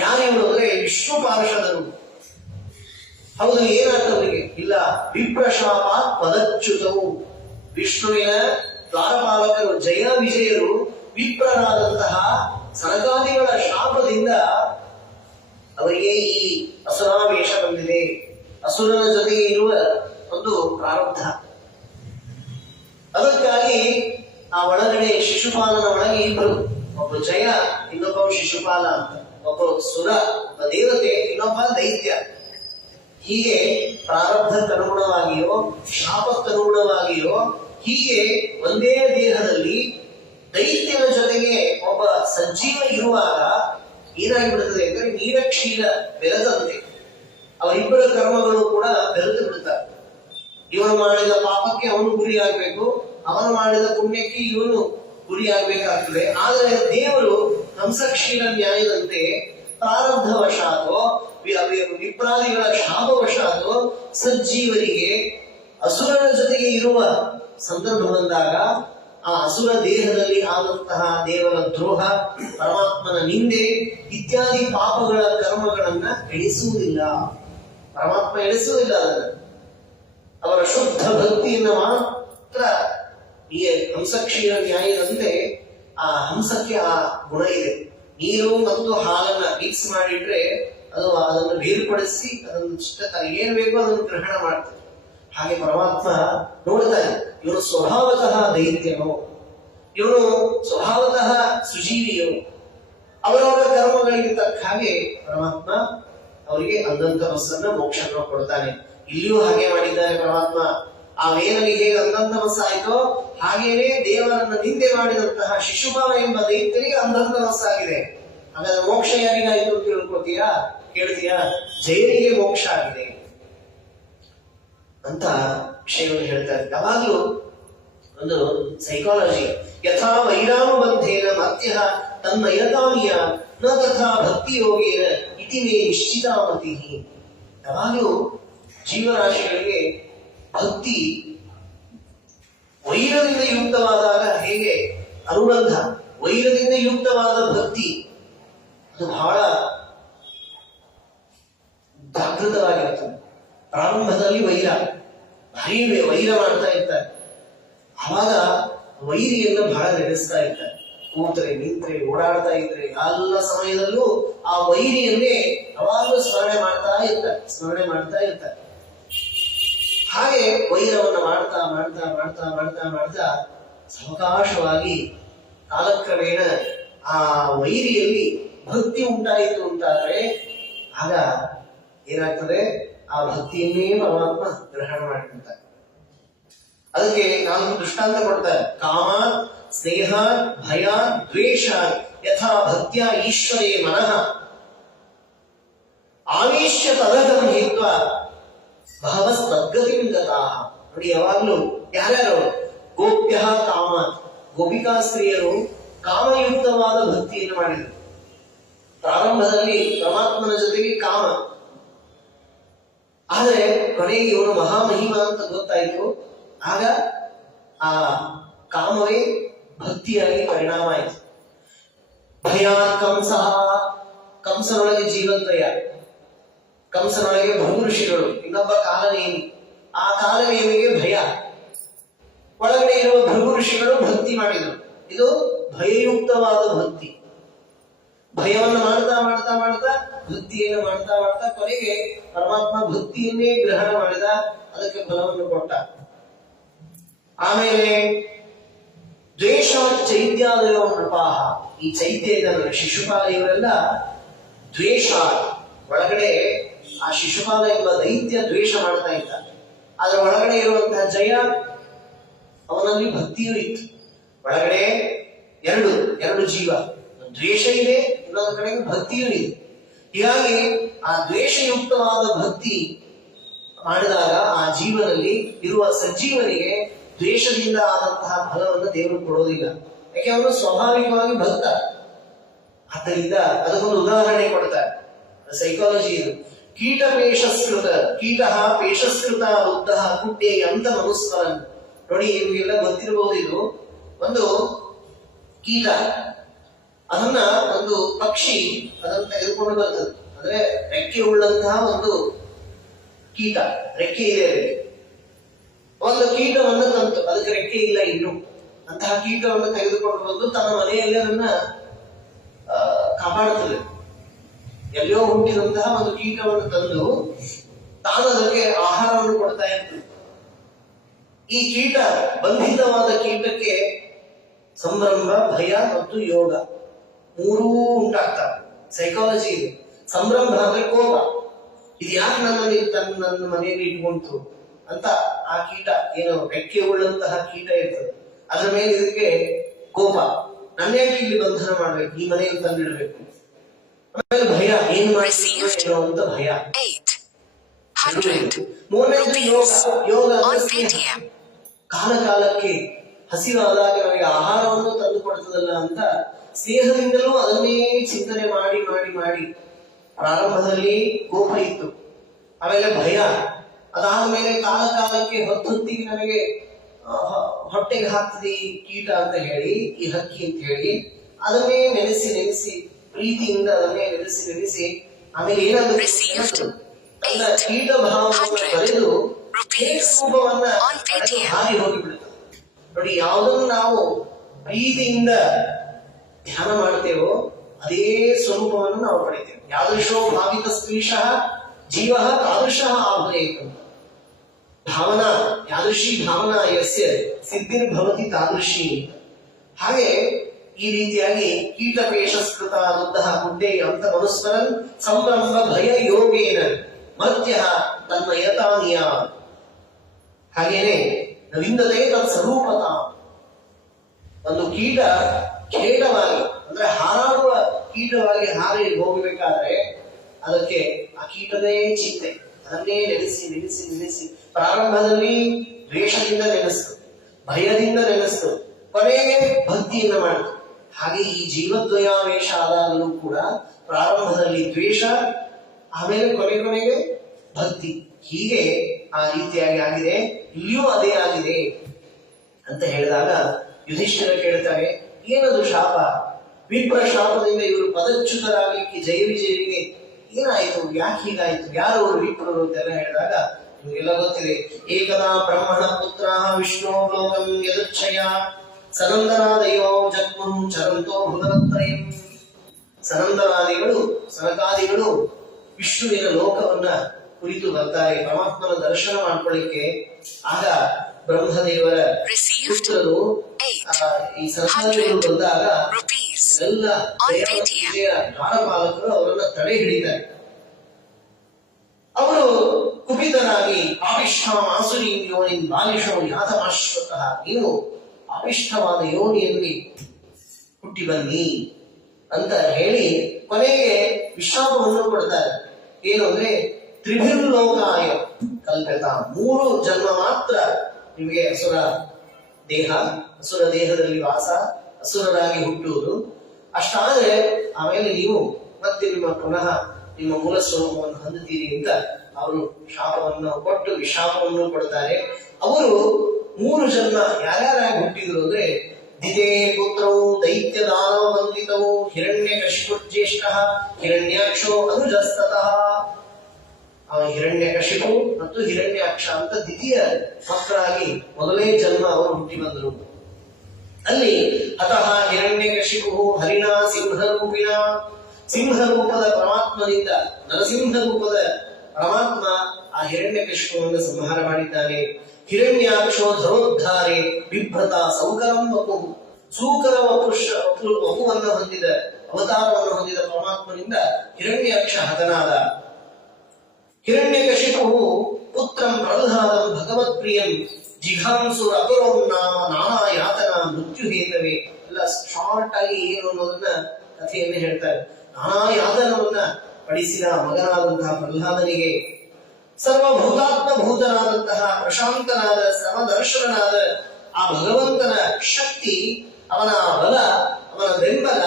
ಯಾರಿವರು ಅಂದ್ರೆ ವಿಷ್ಣು ಪಾರ್ಷದರು. ಹೌದು, ಏನಾಗ್ತದೆ ಅವರಿಗೆ? ಇಲ್ಲ, ವಿಪ್ರಶಾಪ ಪದಚ್ಯುತವು. ವಿಷ್ಣುವಿನ ದ್ವಾರಪಾಲಕರು, ಜಯ ವಿಜಯರು ವಿಪ್ರರಾದಂತಹ ಸನಕಾದಿಗಳ ಶಾಪದಿಂದ ಅವರಿಗೆ ಈ ಅಸುರಾವೇಶ ಬಂದಿದೆ. ಅಸುರನ ಜೊತೆಗೆ ಇರುವ ಒಂದು ಪ್ರಾರಬ್ಧ. ಅದಕ್ಕಾಗಿ ಆ ಒಳಗಡೆ ಶಿಶುಪಾಲನ ಒಳಗೆ ಇಬ್ಬರು, ಒಬ್ಬ ಜಯ, ಇನ್ನೊಬ್ಬ ಶಿಶುಪಾಲ ಅಂತ. ಒಬ್ಬ ಸುರ, ಒಬ್ಬ ದೇವತೆ, ಇನ್ನೊಬ್ಬ ದೈತ್ಯ. ಹೀಗೆ ಪ್ರಾರಬ್ಧಕ್ಕನುಗುಣವಾಗಿಯೋ ಶಾಪಕ್ಕನುಗುಣವಾಗಿಯೋ ಹೀಗೆ ಒಂದೇ ದೇಹದಲ್ಲಿ ದೈತ್ಯನ ಜೊತೆಗೆ ಒಬ್ಬ ಸಜ್ಜೀವ ಇರುವಾಗ ಏನಾಗಿಬಿಡುತ್ತದೆ ಅಂದ್ರೆ ನೀರಕ್ಷೀರ ಬೆರೆದಂತೆ ಅವರಿಬ್ಬರ ಕರ್ಮಗಳು ಕೂಡ ಬೆರೆತು ಬಿಡುತ್ತಾರೆ. ಇವನು ಮಾಡಿದ ಪಾಪಕ್ಕೆ ಅವನು ಗುರಿಯಾಗಬೇಕು, ಅವನು ಮಾಡಿದ ಪುಣ್ಯಕ್ಕೆ ಇವನು ಗುರಿಯಾಗಬೇಕಾಗ್ತದೆ. ಆದರೆ ದೇವರು ಹಂಸಕ್ಷೀರ ನ್ಯಾಯದಂತೆ ಪ್ರಾರಬ್ಧವಶಾತೋ ವಿಪ್ರಾದಿಗಳ ಶಾಪವಶಾತೋ ಸಜ್ಜೀವರಿಗೆ ಅಸುರನ ಜೊತೆಗೆ ಇರುವ ಸಂದರ್ಭ ಬಂದಾಗ ಆ ಅಸುರ ದೇಹದಲ್ಲಿ ಆದಂತಹ ದೇವರ ದ್ರೋಹ, ಪರಮಾತ್ಮನ ನಿಂದೆ ಇತ್ಯಾದಿ ಪಾಪಗಳ ಕರ್ಮಗಳನ್ನ ಎಣಿಸುವುದಿಲ್ಲ. ಪರಮಾತ್ಮ ಎಣಿಸುವುದಿಲ್ಲ ಅದನ್ನ. ಅವರ ಶುದ್ಧ ಭಕ್ತಿಯನ್ನು ಮಾತ್ರ ಈ ಹಂಸಕ್ಷೀರ ನ್ಯಾಯದಂತೆ ಆ ಹಂಸಕ್ಕೆ ಆ ಗುಣ ಇದೆ. ನೀರು ಮತ್ತು ಹಾಲನ್ನ ಮಿಕ್ಸ್ ಮಾಡಿಟ್ರೆ ಅದನ್ನು ಬೇರ್ಪಡಿಸಿ ಅದನ್ನು ಏನ್ ಬೇಕೋ ಅದನ್ನು ಗ್ರಹಣ ಮಾಡ್ತಾರೆ. ಹಾಗೆ ಪರಮಾತ್ಮ ನೋಡ್ತಾನೆ, ಇವನು ಸ್ವಭಾವತಃ ದೈತ್ಯನು, ಇವನು ಸ್ವಭಾವತಃ ಸುಜೀವಿಯನು. ಅವರವರ ಕರ್ಮಗಳಿಗೆ ತಕ್ಕ ಹಾಗೆ ಪರಮಾತ್ಮ ಅವರಿಗೆ ಅಂದಂತ ಮನಸ್ಸನ್ನ ಮೋಕ್ಷವನ್ನು ಕೊಡ್ತಾನೆ. ಇಲ್ಲಿಯೂ ಹಾಗೆ ಮಾಡಿದ್ದಾನೆ ಪರಮಾತ್ಮ. ಆ ವೇನಲ್ಲಿ ಹೇಗೆ ಅಂಧಂತಮಸ್ಸಾಯಿತೋ ಹಾಗೇನೆ ದೇವರನ್ನ ನಿಂದೆ ಮಾಡಿದಂತಹ ಶಿಶುಪಾಲ ಎಂಬ ದೈತ್ಯರಿಗೆ ಅಂಧಂತಮಸ್ಸಾಗಿದೆ. ಹಾಗಾದ್ರೆ ಮೋಕ್ಷ ಯಾರಿಗಾಯಿತು ಅಂತ ತಿಳ್ಕೊತೀಯಾ? ಕೇಳ್ತೀಯಾ? ಜೈನಿಗೆ ಮೋಕ್ಷ ಆಗಿದೆ ಅಂತ ವಿಷಯವನ್ನು ಹೇಳ್ತಾರೆ. ಯಾವಾಗ್ಲೂ ಒಂದು ಸೈಕಾಲಜಿ, ಯಥಾ ವೈರಾನುಬಂಧೇನ ಮಧ್ಯ ತನ್ಮಯತಾನಿಯ ನ ತಥಾ ಭಕ್ತಿ ಯೋಗೇನ ಇತಿ ಮೇ ನಿಶ್ಚಿತಾಮತಿ. ಯಾವಾಗಲೂ ಜೀವರಾಶಿಗಳಿಗೆ ಭಕ್ತಿ ವೈರದಿಂದ ಯುಕ್ತವಾದಾಗ ಹೇಗೆ ಅನುಬಂಧ, ವೈರದಿಂದ ಯುಕ್ತವಾದ ಭಕ್ತಿ ಅದು ಬಹಳ ಜಾಗೃತವಾಗಿರ್ತದೆ. ಪ್ರಾರಂಭದಲ್ಲಿ ಭಾರಿ ವೈರ ಮಾಡ್ತಾ ಇರ್ತಾರೆ. ಆವಾಗ ವೈರಿಯನ್ನು ಬಹಳ ನಡೆಸ್ತಾ ಇರ್ತಾರೆ. ಕೂತ್ರೆ ನಿಂತ್ರೆ ಓಡಾಡ್ತಾ ಇದ್ರೆ ಎಲ್ಲ ಸಮಯದಲ್ಲೂ ಆ ವೈರಿಯನ್ನೇ ಯಾವಾಗಲೂ ಸ್ಮರಣೆ ಮಾಡ್ತಾ ಇರ್ತಾರೆ. ಹಾಗೆ ವೈರವನ್ನ ಮಾಡ್ತಾ ಮಾಡ್ತಾ ಮಾಡ್ತಾ ಮಾಡ್ತಾ ಮಾಡ್ತಾ ಸಾವಕಾಶವಾಗಿ ಕಾಲಕ್ರಮೇಣ ಆ ವೈರಿಯಲ್ಲಿ ಭಕ್ತಿ ಉಂಟಾಯಿತು ಅಂತಾದ್ರೆ ಆಗ ಏನಾಗ್ತದೆ? ಆ ಭಕ್ತಿಯನ್ನೇ ಪರಮಾತ್ಮ ಗ್ರಹಣ ಮಾಡಿರ್ತಾರೆ. ಅದಕ್ಕೆ ನಾನು ದೃಷ್ಟಾಂತ ಕೊಡ್ತಾರೆ. ಕಾಮ ಸ್ನೇಹ ಭಯ ದ್ವೇಷ ಯಥಾ ಭಕ್ತ್ಯ ಈಶ್ವರೇ ಮನಃ ಆವೇಶ್ಯ ತದಗಂ ಹೇತ್ವ ಬಹವಸ್ ತದ್ಗತಿಂ ಗತಾಃ. ನೋಡಿ, ಯಾವಾಗ್ಲೂ ಯಾರ್ಯಾರು ಗೋಪ್ಯ ಕಾಮ, ಗೋಪಿಕಾ ಸ್ತ್ರೀಯರು ಕಾಮಯುಕ್ತವಾದ ಭಕ್ತಿಯನ್ನು ಮಾಡಿದರು. ಪ್ರಾರಂಭದಲ್ಲಿ ಪರಮಾತ್ಮನ ಜೊತೆಗೆ ಕಾಮ, ಆದರೆ ಕೊನೆಗೆ ಇವನು ಮಹಾಮಹಿಮ ಅಂತ ಗೊತ್ತಾಯಿತು. ಆಗ ಆ ಕಾಮವೇ ಭಕ್ತಿಯಾಗಿ ಪರಿಣಾಮ ಆಯಿತು. ಭಯಾತ್ ಕಂಸ, ಕಂಸನೊಳಗೆ ಜೀವಂತಯ, ಕಂಸನೊಳಗೆ ಭೃಗು ಋಷಿಗಳು, ಇನ್ನೊಬ್ಬ ಕಾಲನೇಮಿ, ಆ ಕಾಲನೇಮಿಗೆ ಭಯ, ಒಳಗಡೆ ಇರುವ ಭೃಗು ಋಷಿಗಳು ಭಕ್ತಿ ಮಾಡಿದರು. ಇದು ಭಯಯುಕ್ತವಾದ ಭಕ್ತಿ. ಭಯವನ್ನು ಮಾಡ್ತಾ ಮಾಡ್ತಾ ಮಾಡ್ತಾ ಭಕ್ತಿಯನ್ನು ಮಾಡ್ತಾ ಮಾಡ್ತಾ ಕೊನೆಗೆ ಪರಮಾತ್ಮ ಭಕ್ತಿಯನ್ನೇ ಗ್ರಹಣ ಮಾಡಿದ, ಅದಕ್ಕೆ ಫಲವನ್ನು ಕೊಟ್ಟ. ಆಮೇಲೆ ದ್ವೇಷ ಚೈತ್ಯಾದಯೋ ನೃಪಾಹ, ಈ ಚೈತ್ಯ ಶಿಶುಪಾಲ ಇವರೆಲ್ಲ ದ್ವೇಷ, ಒಳಗಡೆ ಆ ಶಿಶುಪಾಲ ಎಂಬ ದೈತ್ಯ ದ್ವೇಷ ಮಾಡ್ತಾ ಇದ್ದ. ಅದರ ಒಳಗಡೆ ಇರುವಂತಹ ಜಯ, ಅವನಲ್ಲಿ ಭಕ್ತಿಯೂ ಇತ್ತು. ಒಳಗಡೆ ಎರಡು ಜೀವ, ದ್ವೇಷ ಇದೆ, ಇನ್ನೊಂದು ಕಡೆಗೆ ಭಕ್ತಿಯೂ ಇದೆ. ಹೀಗಾಗಿ ಆ ದ್ವೇಷಯುಕ್ತವಾದ ಭಕ್ತಿ ಮಾಡಿದಾಗ ಆ ಜೀವನಲ್ಲಿ ಇರುವ ಸಜ್ಜೀವನಿಗೆ ದ್ವೇಷದಿಂದ ಆದಂತಹ ಫಲವನ್ನು ದೇವರು ಕೊಡೋದಿಲ್ಲ. ಯಾಕೆ? ಅವನು ಸ್ವಾಭಾವಿಕವಾಗಿ ಭಕ್ತ. ಆದ್ದರಿಂದ ಅದಕ್ಕೊಂದು ಉದಾಹರಣೆ ಕೊಡ್ತಾರೆ. ಸೈಕಾಲಜಿ ಇದು. ಕೀಟ ಪೇಷಸ್ಕೃತ ವೃದ್ಧ ಕುಡ್ಡೆ ಅಂತ ಮನುಸ್ಮರನ್. ನೋಡಿ, ಇವೆಲ್ಲ ಗೊತ್ತಿರಬಹುದು. ಇದು ಒಂದು ಕೀಟ, ಅದನ್ನ ಒಂದು ಪಕ್ಷಿ ಅದನ್ನು ತೆಗೆದುಕೊಂಡು ಬರ್ತದೆ. ಅಂದ್ರೆ ರೆಕ್ಕೆ ಉಳ್ಳಂತಹ ಒಂದು ಕೀಟ, ರೆಕ್ಕೆ ಇದೆ ಅದಕ್ಕೆ. ಒಂದು ಕೀಟವನ್ನು ತಂತು, ಅದಕ್ಕೆ ರೆಕ್ಕೆ ಇಲ್ಲ ಇನ್ನು. ಅಂತಹ ಕೀಟವನ್ನು ತೆಗೆದುಕೊಂಡು ಬಂದು ತನ್ನ ಮನೆಯಲ್ಲಿ ಅದನ್ನ ಕಾಪಾಡುತ್ತದೆ. ಎಲ್ಲೋ ಹುಟ್ಟಿದಂತಹ ಒಂದು ಕೀಟವನ್ನು ತಂದು ತಾನು ಅದಕ್ಕೆ ಆಹಾರವನ್ನು ಕೊಡ್ತಾ ಇರ್ತದೆ. ಈ ಕೀಟ, ಬಂಧಿತವಾದ ಕೀಟಕ್ಕೆ ಸಂಭ್ರಮ, ಭಯ ಮತ್ತು ಯೋಗ ಮೂರೂ ಉಂಟಾಗ್ತವೆ. ಸೈಕಾಲಜಿ ಇದೆ. ಸಂಭ್ರಮ ಅಂದ್ರೆ ಕೋಪ, ಇದು ಯಾಕೆ ನನ್ನ ಮನೆಯಲ್ಲಿ ಇಟ್ಕೊಂತು ಅಂತ ಆ ಕೀಟ, ಏನು ರೆಕ್ಕೆ ಉಳ್ಳಂತಹ ಕೀಟ ಇರ್ತದೆ, ಅದರ ಮೇಲೆ ಇದಕ್ಕೆ ಕೋಪ, ನನ್ನೇಕೆ ಇಲ್ಲಿ ಬಂಧನ ಮಾಡ್ಬೇಕು, ಈ ಮನೆಯಲ್ಲಿ ತಂದಿಡ್ಬೇಕು. ಆಮೇಲೆ ಭಯ, ಏನ್ ಮಾಡ್ತೀವಿ ಅಂತ ಭಯ. ಮೂರನೇದು ಯೋಗ ಕಾಲಕ್ಕೆ ಹಸಿವಾದಾಗ ನಮಗೆ ಆಹಾರವನ್ನು ತಂದು ಕೊಡ್ತದಲ್ಲ ಅಂತ ಸ್ನೇಹದಿಂದಲೂ ಅದನ್ನೇ ಚಿಂತನೆ ಮಾಡಿ ಮಾಡಿ ಮಾಡಿ ಪ್ರಾರಂಭದಲ್ಲಿ ಕೋಪ ಇತ್ತು, ಆಮೇಲೆ ಭಯ, ಅದಾದ್ಮೇಲೆ ಕಾಲಕ್ಕೆ ಹೊತ್ತಿಗೆ ನನಗೆ ಹೊಟ್ಟೆಗೆ ಹಾಕ್ತದೆ ಈ ಕೀಟ ಅಂತ ಹೇಳಿ, ಈ ಹಕ್ಕಿ ಅಂತ ಹೇಳಿ ಅದನ್ನೇ ನೆನೆಸಿ ಪ್ರೀತಿಯಿಂದ ಅದನ್ನೇ ನೆನೆಸಿ ಆಮೇಲೆ ಏನಾಗುತ್ತೆ, ತನ್ನ ಕೀಟ ಭಾವವನ್ನು ಕಳೆದು ರೂಪವನ್ನ ಹಾರಿ ಹೋಗಿಬಿಡುತ್ತದೆ. ನೋಡಿ, ಯಾವುದನ್ನು ನಾವು ಪ್ರೀತಿಯಿಂದ ಧ್ಯಾನ ಮಾಡ್ತೇವೋ ಅದೇ ಸ್ವರೂಪವನ್ನು ನಾವು ಪಡಿತೇವೆ. ಯಾದೃಶೋ ಭಾವಿತ ಸ್ತ್ರೀಶಃ ಜೀವ ತಾದೃಶಃ ಆಭರೇತ. ಭಾವನಾ ಯಾದೃಶಿ ಭಾವನಾ ಯಸ್ಯ ಸಿದ್ಧಿರ್ಭವತಿ ತಾದೃಶಿ. ಹಾಗೆ ಈ ರೀತಿಯಾಗಿ ಕೀಟಪೇಷಸ್ಕೃತ ವೃದ್ಧ ಗುಡ್ಡೆ ಅಂತ ಮನುಸ್ಮರನ್ ಸಂಭ್ರಮ ಭಯ ಯೋಗೇನ ಮಧ್ಯ ತನ್ಮಯತಾನಿಯ. ಹಾಗೇನೆ ನವಿಂದತೆ ತತ್ ಸ್ವರೂಪತ. ಒಂದು ಕೀಟ ಖೇಟವಾಗಿ ಅಂದ್ರೆ ಹಾರಾಡುವ ಕೀಟವಾಗಿ ಹಾರಿ ಹೋಗಬೇಕಾದ್ರೆ ಅದಕ್ಕೆ ಆ ಕೀಟದೇ ಚಿಂತೆ, ಅದನ್ನೇ ನೆನೆಸಿ ನೆನೆಸಿ ನೆನೆಸಿ ಪ್ರಾರಂಭದಲ್ಲಿ ದ್ವೇಷದಿಂದ ನೆನೆಸ್ತು, ಭಯದಿಂದ ನೆನೆಸ್ತು, ಕೊನೆಗೆ ಭಕ್ತಿಯಿಂದ ಮಾಡಿತು. ಹಾಗೆ ಈ ಜೀವದ್ವಯಾವೇಶ ಆದಾಗಲೂ ಕೂಡ ಪ್ರಾರಂಭದಲ್ಲಿ ದ್ವೇಷ, ಆಮೇಲೆ ಕೊನೆಗೆ ಭಕ್ತಿ, ಹೀಗೆ ಆ ರೀತಿಯಾಗಿ ಆಗಿದೆ. ಇಲ್ಲಿಯೂ ಅದೇ ಆಗಿದೆ ಅಂತ ಹೇಳಿದಾಗ ಯುಧಿಷ್ಠಿರ ಕೇಳ್ತಾರೆ, ಏನದು ಶಾಪ? ವಿಪ್ರ ಶಾಪದಿಂದ ಇವರು ಪದಚ್ಯುತರಾಗಲಿಕ್ಕೆ ಜಯ ವಿಜಯರಿಗೆ ಏನಾಯ್ತು, ಯಾಕೆ ಹೀಗಾಯ್ತು, ಯಾರು ಅವರು ವಿಪ್ರರು ಅಂತೆಲ್ಲ ಹೇಳಿದಾಗ ನಿಮಗೆಲ್ಲ ಗೊತ್ತಿದೆ. ಏಕದಾ ಬ್ರಹ್ಮಣ ಪುತ್ರ ವಿಷ್ಣು ಲೋಕಂ ಯದುಚ್ಛಯ ಸನಂದನಾದಯೋ ಜಗ್ಮುಂ ಚರಂತೋ ಭುವನತ್ರಯಂ. ಸನಂದನಾದಿಗಳು ಸನಕಾದಿಗಳು ವಿಷ್ಣುವಿನ ಲೋಕವನ್ನ ಕುರಿತು ಬರ್ತಾರೆ ಪರಮಾತ್ಮನ ದರ್ಶನ ಮಾಡ್ಕೊಳ್ಳಿಕ್ಕೆ. ಆಗ ಬ್ರಹ್ಮದೇವರ ಪುತ್ರರು ಈ ಸನಕಾದಿಗಳು ಬಂದಾಗ ಎಲ್ಲ ದ್ವಾರಪಾಲಕರು ಅವರನ್ನ ತಡೆ ಹಿಡಿತಾರೆ. ಅವರು ಕುಪಿತರಾಗಿ ಪಾಪಿಷ್ಠಾಂ ಆಸುರೀಂ ಯೋನಿಂ ಬಾಲಿಶೋ ಯಾತಮಾಶ್ವತಃ, ನೀವು ಪಾಪಿಷ್ಠವಾದ ಯೋನಿಯಲ್ಲಿ ಹುಟ್ಟಿ ಬನ್ನಿ ಅಂತ ಹೇಳಿ ಕೊನೆಗೆ ವಿಶ್ರಾಮವನ್ನು ಕೊಡ್ತಾರೆ. ಏನು ಅಂದ್ರೆ ತ್ರಿಭಿರ್ಲೋಕಾಯ ಕಲ್ಪಿತ, 3 ಜನ್ಮ ಮಾತ್ರ ನಿಮಗೆ ಅಸುರ ದೇಹ, ಅಸುರ ದೇಹದಲ್ಲಿ ವಾಸ, ಅಸುರರಾಗಿ ಹುಟ್ಟುವುದು. ಅಷ್ಟಾದ್ರೆ ಆಮೇಲೆ ನೀವು ಮತ್ತೆ ನಿಮ್ಮ ಪುನಃ ನಿಮ್ಮ ಮೂಲ ಸ್ವರೂಪವನ್ನು ಹೊಂದುತ್ತೀರಿ ಅಂತ ಅವರು ಶಾಪವನ್ನು ಕೊಟ್ಟು ವಿಶಾಪವನ್ನು ಕೊಡ್ತಾರೆ. ಅವರು 3 ಜನ್ಮ ಯಾರ್ಯಾರಾಗಿ ಹುಟ್ಟಿದ್ರು ಅಂದ್ರೆ ದಿದೇ ಪುತ್ರವು ದೈತ್ಯ ದಾನವ ವಂದಿತವು ಹಿರಣ್ಯಕಶಿಪುರ್ಜ್ಯೇಷ್ಠ ಹಿರಣ್ಯಾಕ್ಷೋ ಅನುಜಸ್ತತಃ. ಹಿರಣ್ಯಕಶಿಪು ಮತ್ತು ಹಿರಣ್ಯಾಕ್ಷ ಅಂತ ದ್ವಿತೀಯ ಮಕ್ಕಳಾಗಿ ಮೊದಲೇ ಜನ್ಮ ಅವರು ಹುಟ್ಟಿ ಬಂದರು. ಅಲ್ಲಿ ಅತಃ ಹಿರಣ್ಯಕಶಿಪು ಹರಿಣಾ ಸಿಂಹರೂಪಿಣ, ಸಿಂಹರೂಪದ ಪರಮಾತ್ಮನಿಂದ ನರಸಿಂಹ ರೂಪದ ಪರಮಾತ್ಮ ಆ ಹಿರಣ್ಯಕಶಿಪುವನ್ನು ಸಂಹಾರ ಮಾಡಿದ್ದಾನೆ. ಹಿರಣ್ಯಾಕ್ಷೋ ಧರೋದ್ಧಾರೆ ಬಿಭ್ರತ ಸೌಕರಂ ವಪು, ಸೂಕರ ವಪುವನ್ನು ಹೊಂದಿದ ಅವತಾರವನ್ನು ಹೊಂದಿದ ಪರಮಾತ್ಮನಿಂದ ಹಿರಣ್ಯಾಕ್ಷ ಹತನಾದ. ಹಿರಣ್ಯಕಶಿಪು ಪುತ್ರಂ ಪ್ರಹ್ಲಾದಂ ಭಗವತ್ಪ್ರಿಯಂ ಜಿಘಾಂಸು ಅಪರೋ ನಾಮ ನಾನಾ ಯಾತನ ಮೃತ್ಯು ಹೇತವೇ. ಎಲ್ಲ ಶಾರ್ಟ್ ಆಗಿ ಏನು ಅನ್ನೋದನ್ನ ಕಥೆಯನ್ನು ಹೇಳ್ತಾರೆ. ನಾನಾ ಯಾತನವನ್ನ ಪಡಿಸಿದ ಮಗನಾದಂತಹ ಪ್ರಹ್ಲಾದನಿಗೆ ಸರ್ವಭೂತಾತ್ಮ ಭೂತನಾದಂತಹ ಪ್ರಶಾಂತನಾದ ಸಮದರ್ಶನಾದ ಆ ಭಗವಂತನ ಶಕ್ತಿ, ಅವನ ಬಲ, ಅವನ ಬೆಂಬಲ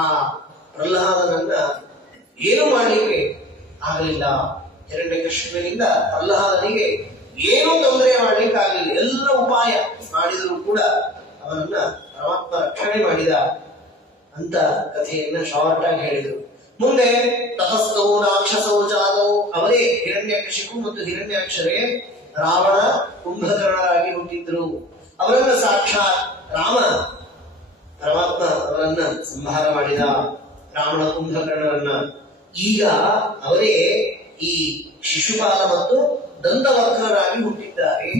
ಆ ಪ್ರಹ್ಲಾದನನ್ನ ಏನು ಮಾಡಲಿಕ್ಕೆ ಆಗಲಿಲ್ಲ. ಹಿರಣ್ಯಕಶಿಪುವಿನಿಂದ ಪ್ರಹ್ಲಾದನಿಗೆ ಏನೂ ತೊಂದರೆ ಮಾಡ್ಲಿಕ್ಕೆ ಆಗಲಿಲ್ಲ. ಎಲ್ಲ ಉಪಾಯ ಮಾಡಿದರೂ ಕೂಡ ಅವನನ್ನ ಪರಮಾತ್ಮ ರಕ್ಷಣೆ ಮಾಡಿದ ಅಂತ ಕಥೆಯನ್ನ ಶಾರ್ಟ್ ಆಗಿ ಹೇಳಿದರು. ಮುಂದೆ ತಪಸ್ಥೌ ರಾಕ್ಷಸೌ ಜಾತೌ, ಅವರೇ ಹಿರಣ್ಯಕಶಿಪು ಮತ್ತು ಹಿರಣ್ಯಾಕ್ಷರೇ ರಾವಣ ಕುಂಭಕರ್ಣರಾಗಿ ಹುಟ್ಟಿದ್ರು. ಅವರನ್ನ ಸಾಕ್ಷಾತ್ ರಾಮ ಪರಮಾತ್ಮ ಅವರನ್ನ ಸಂಹಾರ ಮಾಡಿದ, ರಾವಣ ಕುಂಭಕರ್ಣರನ್ನ. ಈಗ ಅವರೇ ಈ ಶಿಶುಪಾಲ ಮತ್ತು ದಂತವಕ್ರರಾಗಿ ಹುಟ್ಟಿದ್ದಾರೆ,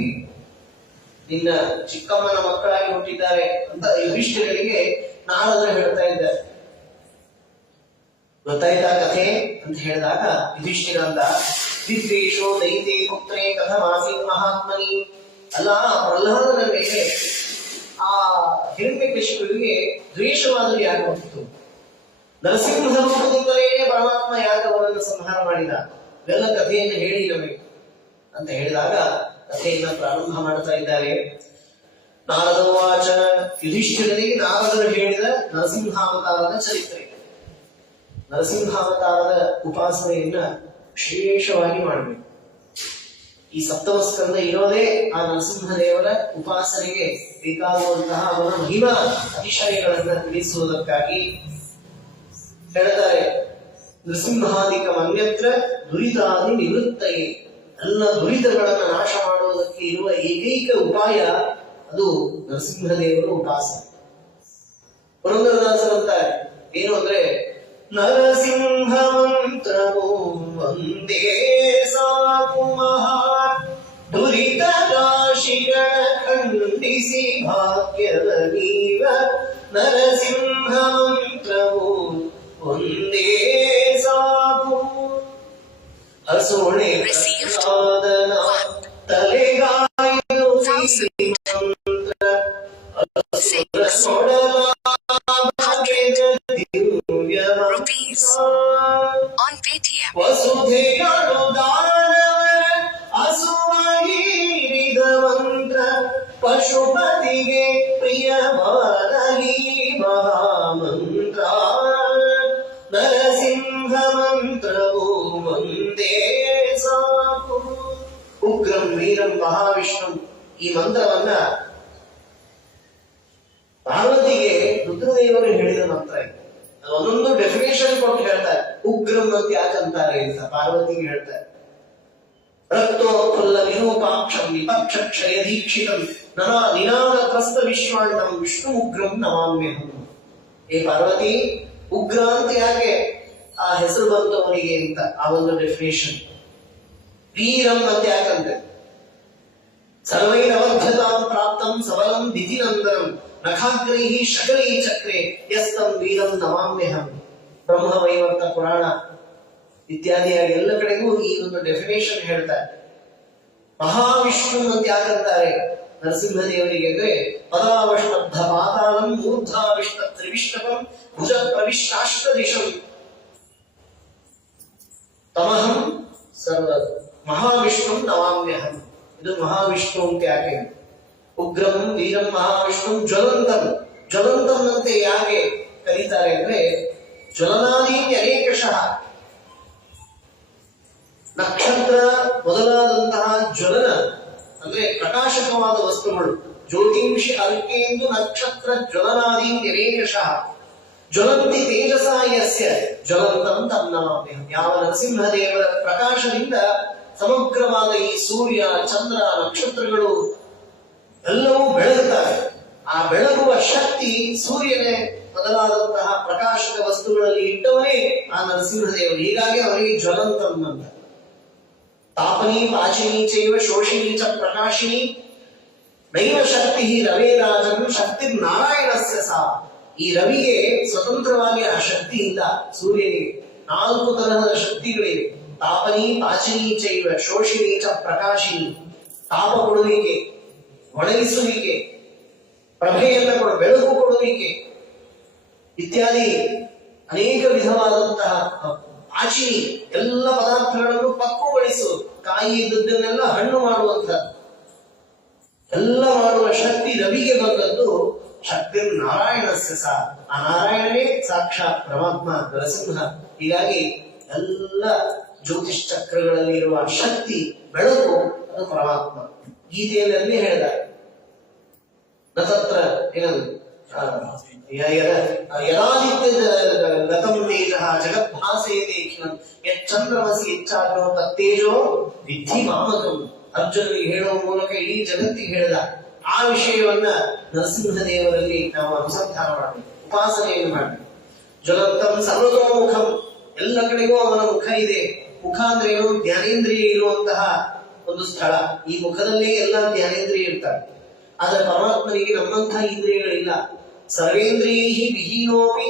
ನಿನ್ನ ಚಿಕ್ಕಮ್ಮನ ಮಕ್ಕಳಾಗಿ ಹುಟ್ಟಿದ್ದಾರೆ ಅಂತ ಯುಧಿಷ್ಠಿರರಿಗೆ ನಾರದರು ಹೇಳ್ತಾ ಇದ್ದಾರೆ. ಗೊತ್ತಾಯ್ತಾ ಕಥೆ ಅಂತ ಹೇಳಿದಾಗ ಯುಧಿಷ್ಠಿರ ಅಂತ ವಿದ್ವೇಷೋ ದೈತೆ ಪುತ್ರೇ ಕಥಮಾಸೀನ್ ಮಹಾತ್ಮನಿ. ಅಲ್ಲ, ಪ್ರಹ್ಲಾದನ ಮೇಲೆ ಆ ಹಿರಣ್ಯಕಶಿಪುವಿಗೆ ದ್ವೇಷವಾದರೂ ಯಾಕೆ ಬಂತು? ನರಸಿಂಹ ರೂಪದಿಂದಲೇ ಪರಮಾತ್ಮ ಯಾಕೆ ಅವರನ್ನು ಸಂಹಾರ ಮಾಡಿದ? ಇವೆಲ್ಲ ಕಥೆಯನ್ನು ಹೇಳಿ ನಮಗೆ ಅಂತ ಹೇಳಿದಾಗ ಕಥೆಯನ್ನ ಪ್ರಾರಂಭ ಮಾಡ್ತಾ ಇದ್ದಾರೆ. ನಾರದ ವಾಚ, ಯುಧಿಷ್ಠಿರನಿಗೆ ನಾರದರು ಹೇಳಿದ ನರಸಿಂಹಾವತಾರದ ಚರಿತ್ರೆ. ನರಸಿಂಹಾವತಾರದ ಉಪಾಸನೆಯನ್ನ ವಿಶೇಷವಾಗಿ ಮಾಡಬೇಕು. ಈ ಸಪ್ತಮ ಸ್ಕಂದ ಇರೋದೇ ಆ ನರಸಿಂಹದೇವರ ಉಪಾಸನೆಗೆ ಬೇಕಾಗುವಂತಹ ಅವನ ಮಹಿಮಾ ಅತಿಶಯಗಳನ್ನ ತಿಳಿಸುವುದಕ್ಕಾಗಿ ಹೇಳ್ತಾರೆ. ನೃಸಿಂಹಾದಿಕ ಅನ್ಯತ್ರ ದುರಿತಾದಿ ನಿವೃತ್ತಯೇ, ಎಲ್ಲ ದುರಿತಗಳನ್ನ ನಾಶ ಮಾಡುವುದಕ್ಕೆ ಇರುವ ಏಕೈಕ ಉಪಾಯ ಅದು ನರಸಿಂಹದೇವರ ಉಪಾಸನೆ. ಪುರಂದರದಾಸರಂತಾರೆ ಏನು ಅಂದ್ರೆ, ನರಸಿಂಹ ಮಂತ್ರವು ಒಂದೇ ಸಾಕು ಮಹಾನ್ ದುರಿತ ರಾಶಿಗಳ ಖಂಡಿಸಿ ಭಾಗ್ಯದ ನೀವ. ನರಸಿಂಹ ಮಂತ್ರವು ಒಂದೇ ಸಾಕು. ಹಸುಳೆ ತಲೆಗಾಯ rupees on Paytm. ವಸುಧೆಗಳು ದಾನವರ ಅಸುವಹೀರಿದ ಮಂತ್ರ ಪಶುಪತಿಗೆ ಪ್ರಿಯವಾದಲಿ ಮಹಾಮಂತ್ರ ನರಸಿಂಹ ಮಂತ್ರವು ಒಂದೇ ಸಾಕು. ಉಗ್ರಂ ವೀರಂ ಮಹಾವಿಷ್ಣು ಈ ಮಂತ್ರವನ್ನ ಪಾರ್ವತಿಗೆ ರುದ್ರದೇವರು ಹೇಳಿದ ಮಂತ್ರ ಇದು. ಒಂದೊಂದು ಡೆಫಿನೇಷನ್ ಕೊಟ್ಟು ಹೇಳ್ತಾರೆ. ಉಗ್ರಂ ಅಂತ ಯಾಕಂತಾರೆ ಅಂತ ಪಾರ್ವತಿಗೆ ಹೇಳ್ತಾರೆ. ರಕ್ತೋತ್ಫುಲ್ಲ ವಿರೂಪಾಕ್ಷಂ ವಿಪಕ್ಷ ಕ್ಷಯ ದೀಕ್ಷಿತಂ ನಿನಾದ ತ್ರಸ್ತ ವಿಶ್ವಾಂಡಂ ವಿಷ್ಣು ಉಗ್ರಂ ನಮಾಮ್ಯಹಂ. ಏ ಪಾರ್ವತಿ, ಉಗ್ರ ಅಂತ ಯಾಕೆ ಆ ಹೆಸರು ಬಂತು ಅವನಿಗೆ ಅಂತ ಆ ಒಂದು ಡೆಫಿನೇಷನ್. ವೀರಂ ಅಂತ ಯಾಕಂದ್ರೆ ಸರ್ವೈರವಧ್ಯತಾಂ ಪ್ರಾಪ್ತಂ ಸಬಲಂ ದಿತಿನಂದನಂ ನಖಾಗ್ರೈಹಿ ಶಕಲೈ ಚಕ್ರೆ ಯಸ್ತಂ ವೀರಂ ನಮಾಮ್ಯಹಂ. ಬ್ರಹ್ಮವೈವರ್ತ ಪುರಾಣ ಇತ್ಯಾದಿಯಾಗಿ ಎಲ್ಲ ಕಡೆಗೂ ಈ ಒಂದು ಡೆಫಿನೇಷನ್ ಹೇಳ್ತಾರೆ. ಮಹಾವಿಷ್ಣು ಅಂತ ಯಾಕಂತಾರೆ ನರಸಿಂಹದೇವರಿಗೆ ಅಂದ್ರೆ ಪದಾವಷ್ಟಬ್ಧ ಪಾತಾಳಂ ಮೂರ್ಧಾವಿಷ್ಟ ತ್ರಿವಿಷ್ಟಕಂ ಭುಜ ಪ್ರವಿಷ್ಟಾಷ್ಟ ದಿಶಂ ತಮಹಂ ಸರ್ವ ಮಹಾವಿಷ್ಣು ನಮಾಮ್ಯಹಂ. ಇದು ಮಹಾವಿಷ್ಣು ಅಂತ ಯಾಕೆ ಉಗ್ರಂ ವೀರಂ ಮಹಾವಿಷ್ಣು ಜ್ವಲಂತಂ. ಜ್ವಲಂತಂ ಅಂತೆ ಯಾಕೆ ಕರೀತಾರೆ ಅಂದ್ರೆ ಜ್ವಲನಾದಿ ಅನೇಕಶಃ ನಕ್ಷತ್ರ ಮೊದಲಾದಂತಹ ಜ್ವಲನ ಅಂದ್ರೆ ಪ್ರಕಾಶಕವಾದ ವಸ್ತುಗಳು. ಜ್ಯೋತಿಂಷಿ ಅಲ್ಕೇಂದು ನಕ್ಷತ್ರ ಜ್ವಲನಾದಿ ಅನೇಕಶಃ ಜ್ವಲಂತಿ ತೇಜಸ ಯಸ್ಯ ಜ್ವಲಂತಂ ತನ್ನಮಾಮ್ಯಹಂ. ಯಾವ ನರಸಿಂಹದೇವರ ಪ್ರಕಾಶದಿಂದ ಸಮಗ್ರವಾದ ಈ ಸೂರ್ಯ ಚಂದ್ರ ನಕ್ಷತ್ರಗಳು ಎಲ್ಲವೂ ಬೆಳಗುತ್ತಾರೆ. ಆ ಬೆಳಗುವ ಶಕ್ತಿ ಸೂರ್ಯನೇ ಮೊದಲಾದಂತಹ ಪ್ರಕಾಶಕ ವಸ್ತುಗಳಲ್ಲಿ ಇಟ್ಟವನೇ ಆ ನರಸಿಂಹದೇವರು. ಹೀಗಾಗಿ ಅವರಿಗೆ ಜ್ವಲಂತಂ ಅಂತ. ತಾಪನಿ ಪಾಚಿನಿ ಚೈವ ಶೋಷಿನಿ ಚ ಪ್ರಕಾಶಿನಿ ನೈವ ಶಕ್ತಿ ರವೇರಾಜನ್ ಶಕ್ತಿ ನಾರಾಯಣಸ್ಯ ಸಾ. ಈ ರವಿಗೆ ಸ್ವತಂತ್ರವಾಗಿ ಆ ಶಕ್ತಿ ಇಲ್ಲ. ಸೂರ್ಯನಿಗೆ 4 ತರಹದ ಶಕ್ತಿಗಳಿವೆ. ತಾಪನಿ ಪಾಚಿನಿ ಚೈವ ಶೋಷಿನಿ ಚ ಪ್ರಕಾಶಿನಿ. ತಾಪ ಕೊಡುವಿಕೆ, ಒಣಗಿಸುವಿಕೆ, ಪ್ರಭೆಯನ್ನು ಬೆಳಕು ಕೊಡುವಿಕೆ ಇತ್ಯಾದಿ ಅನೇಕ ವಿಧವಾದಂತಹ ಪಾಚಿನಿ ಎಲ್ಲ ಪದಾರ್ಥಗಳನ್ನು ಪಕ್ವಗೊಳಿಸುವುದು, ಕಾಯಿ ಇದ್ದದ್ದನ್ನೆಲ್ಲ ಹಣ್ಣು ಮಾಡುವಂತಹ ಎಲ್ಲ ಮಾಡುವ ಶಕ್ತಿ ರವಿಗೆ ಬಂದದ್ದು. ಶಕ್ತಿ ನಾರಾಯಣಸ್ಯ ಸಾ. ಆ ನಾರಾಯಣನೇ ಸಾಕ್ಷಾತ್ ಪರಮಾತ್ಮ ನರಸಿಂಹ. ಹೀಗಾಗಿ ಎಲ್ಲ ಜ್ಯೋತಿಷ್ ಚಕ್ರಗಳಲ್ಲಿರುವ ಶಕ್ತಿ ಬೆಳಕು ಅದು ಪರಮಾತ್ಮ. ಗೀತೆಯಲ್ಲಿ ಹೇಳಿದ್ದಾರೆ ನತತ್ರ ಏನದು ಯದಾದಿತ್ಯ ಗತಂ ತೇಜ ಜಗದ್ಭಾಸೇತೆ ಖಿಲಂ ಯಚ್ಚಂದ್ರಮಸಿ ಯಚ್ಚಾಗ್ರೋ ತತ್ತೇಜೋ ವಿಧಿ ಮಾಮಕಂ. ಅರ್ಜುನಿಗೆ ಹೇಳುವ ಮೂಲಕ ಇಡೀ ಜಗತ್ತಿಗೆ ಹೇಳಿದ ಆ ವಿಷಯವನ್ನ ನರಸಿಂಹದೇವರಲ್ಲಿ ನಾವು ಅನುಸಂಧಾನ ಮಾಡಬೇಕು, ಉಪಾಸನೆಯನ್ನು ಮಾಡಬೇಕು. ಜ್ವಲಂತಂ ಸರ್ವತೋಮುಖಂ. ಎಲ್ಲ ಕಡೆಗೂ ಅವನ ಮುಖ ಇದೆ. ಮುಖ ಅಂದ್ರೆ ಏನು? ಜ್ಞಾನೇಂದ್ರಿಯ ಇರುವಂತಹ ಒಂದು ಸ್ಥಳ. ಈ ಮುಖದಲ್ಲೇ ಎಲ್ಲ ಜ್ಞಾನೇಂದ್ರಿಯ ಇರ್ತಾರೆ. ಆದ್ರೆ ಪರಮಾತ್ಮನಿಗೆ ನಮ್ಮಂತಹ ಇಂದ್ರಿಯಗಳಿಲ್ಲ. ಸರ್ವೇಂದ್ರಿಯೈ ವಿಹೀನೋಪಿ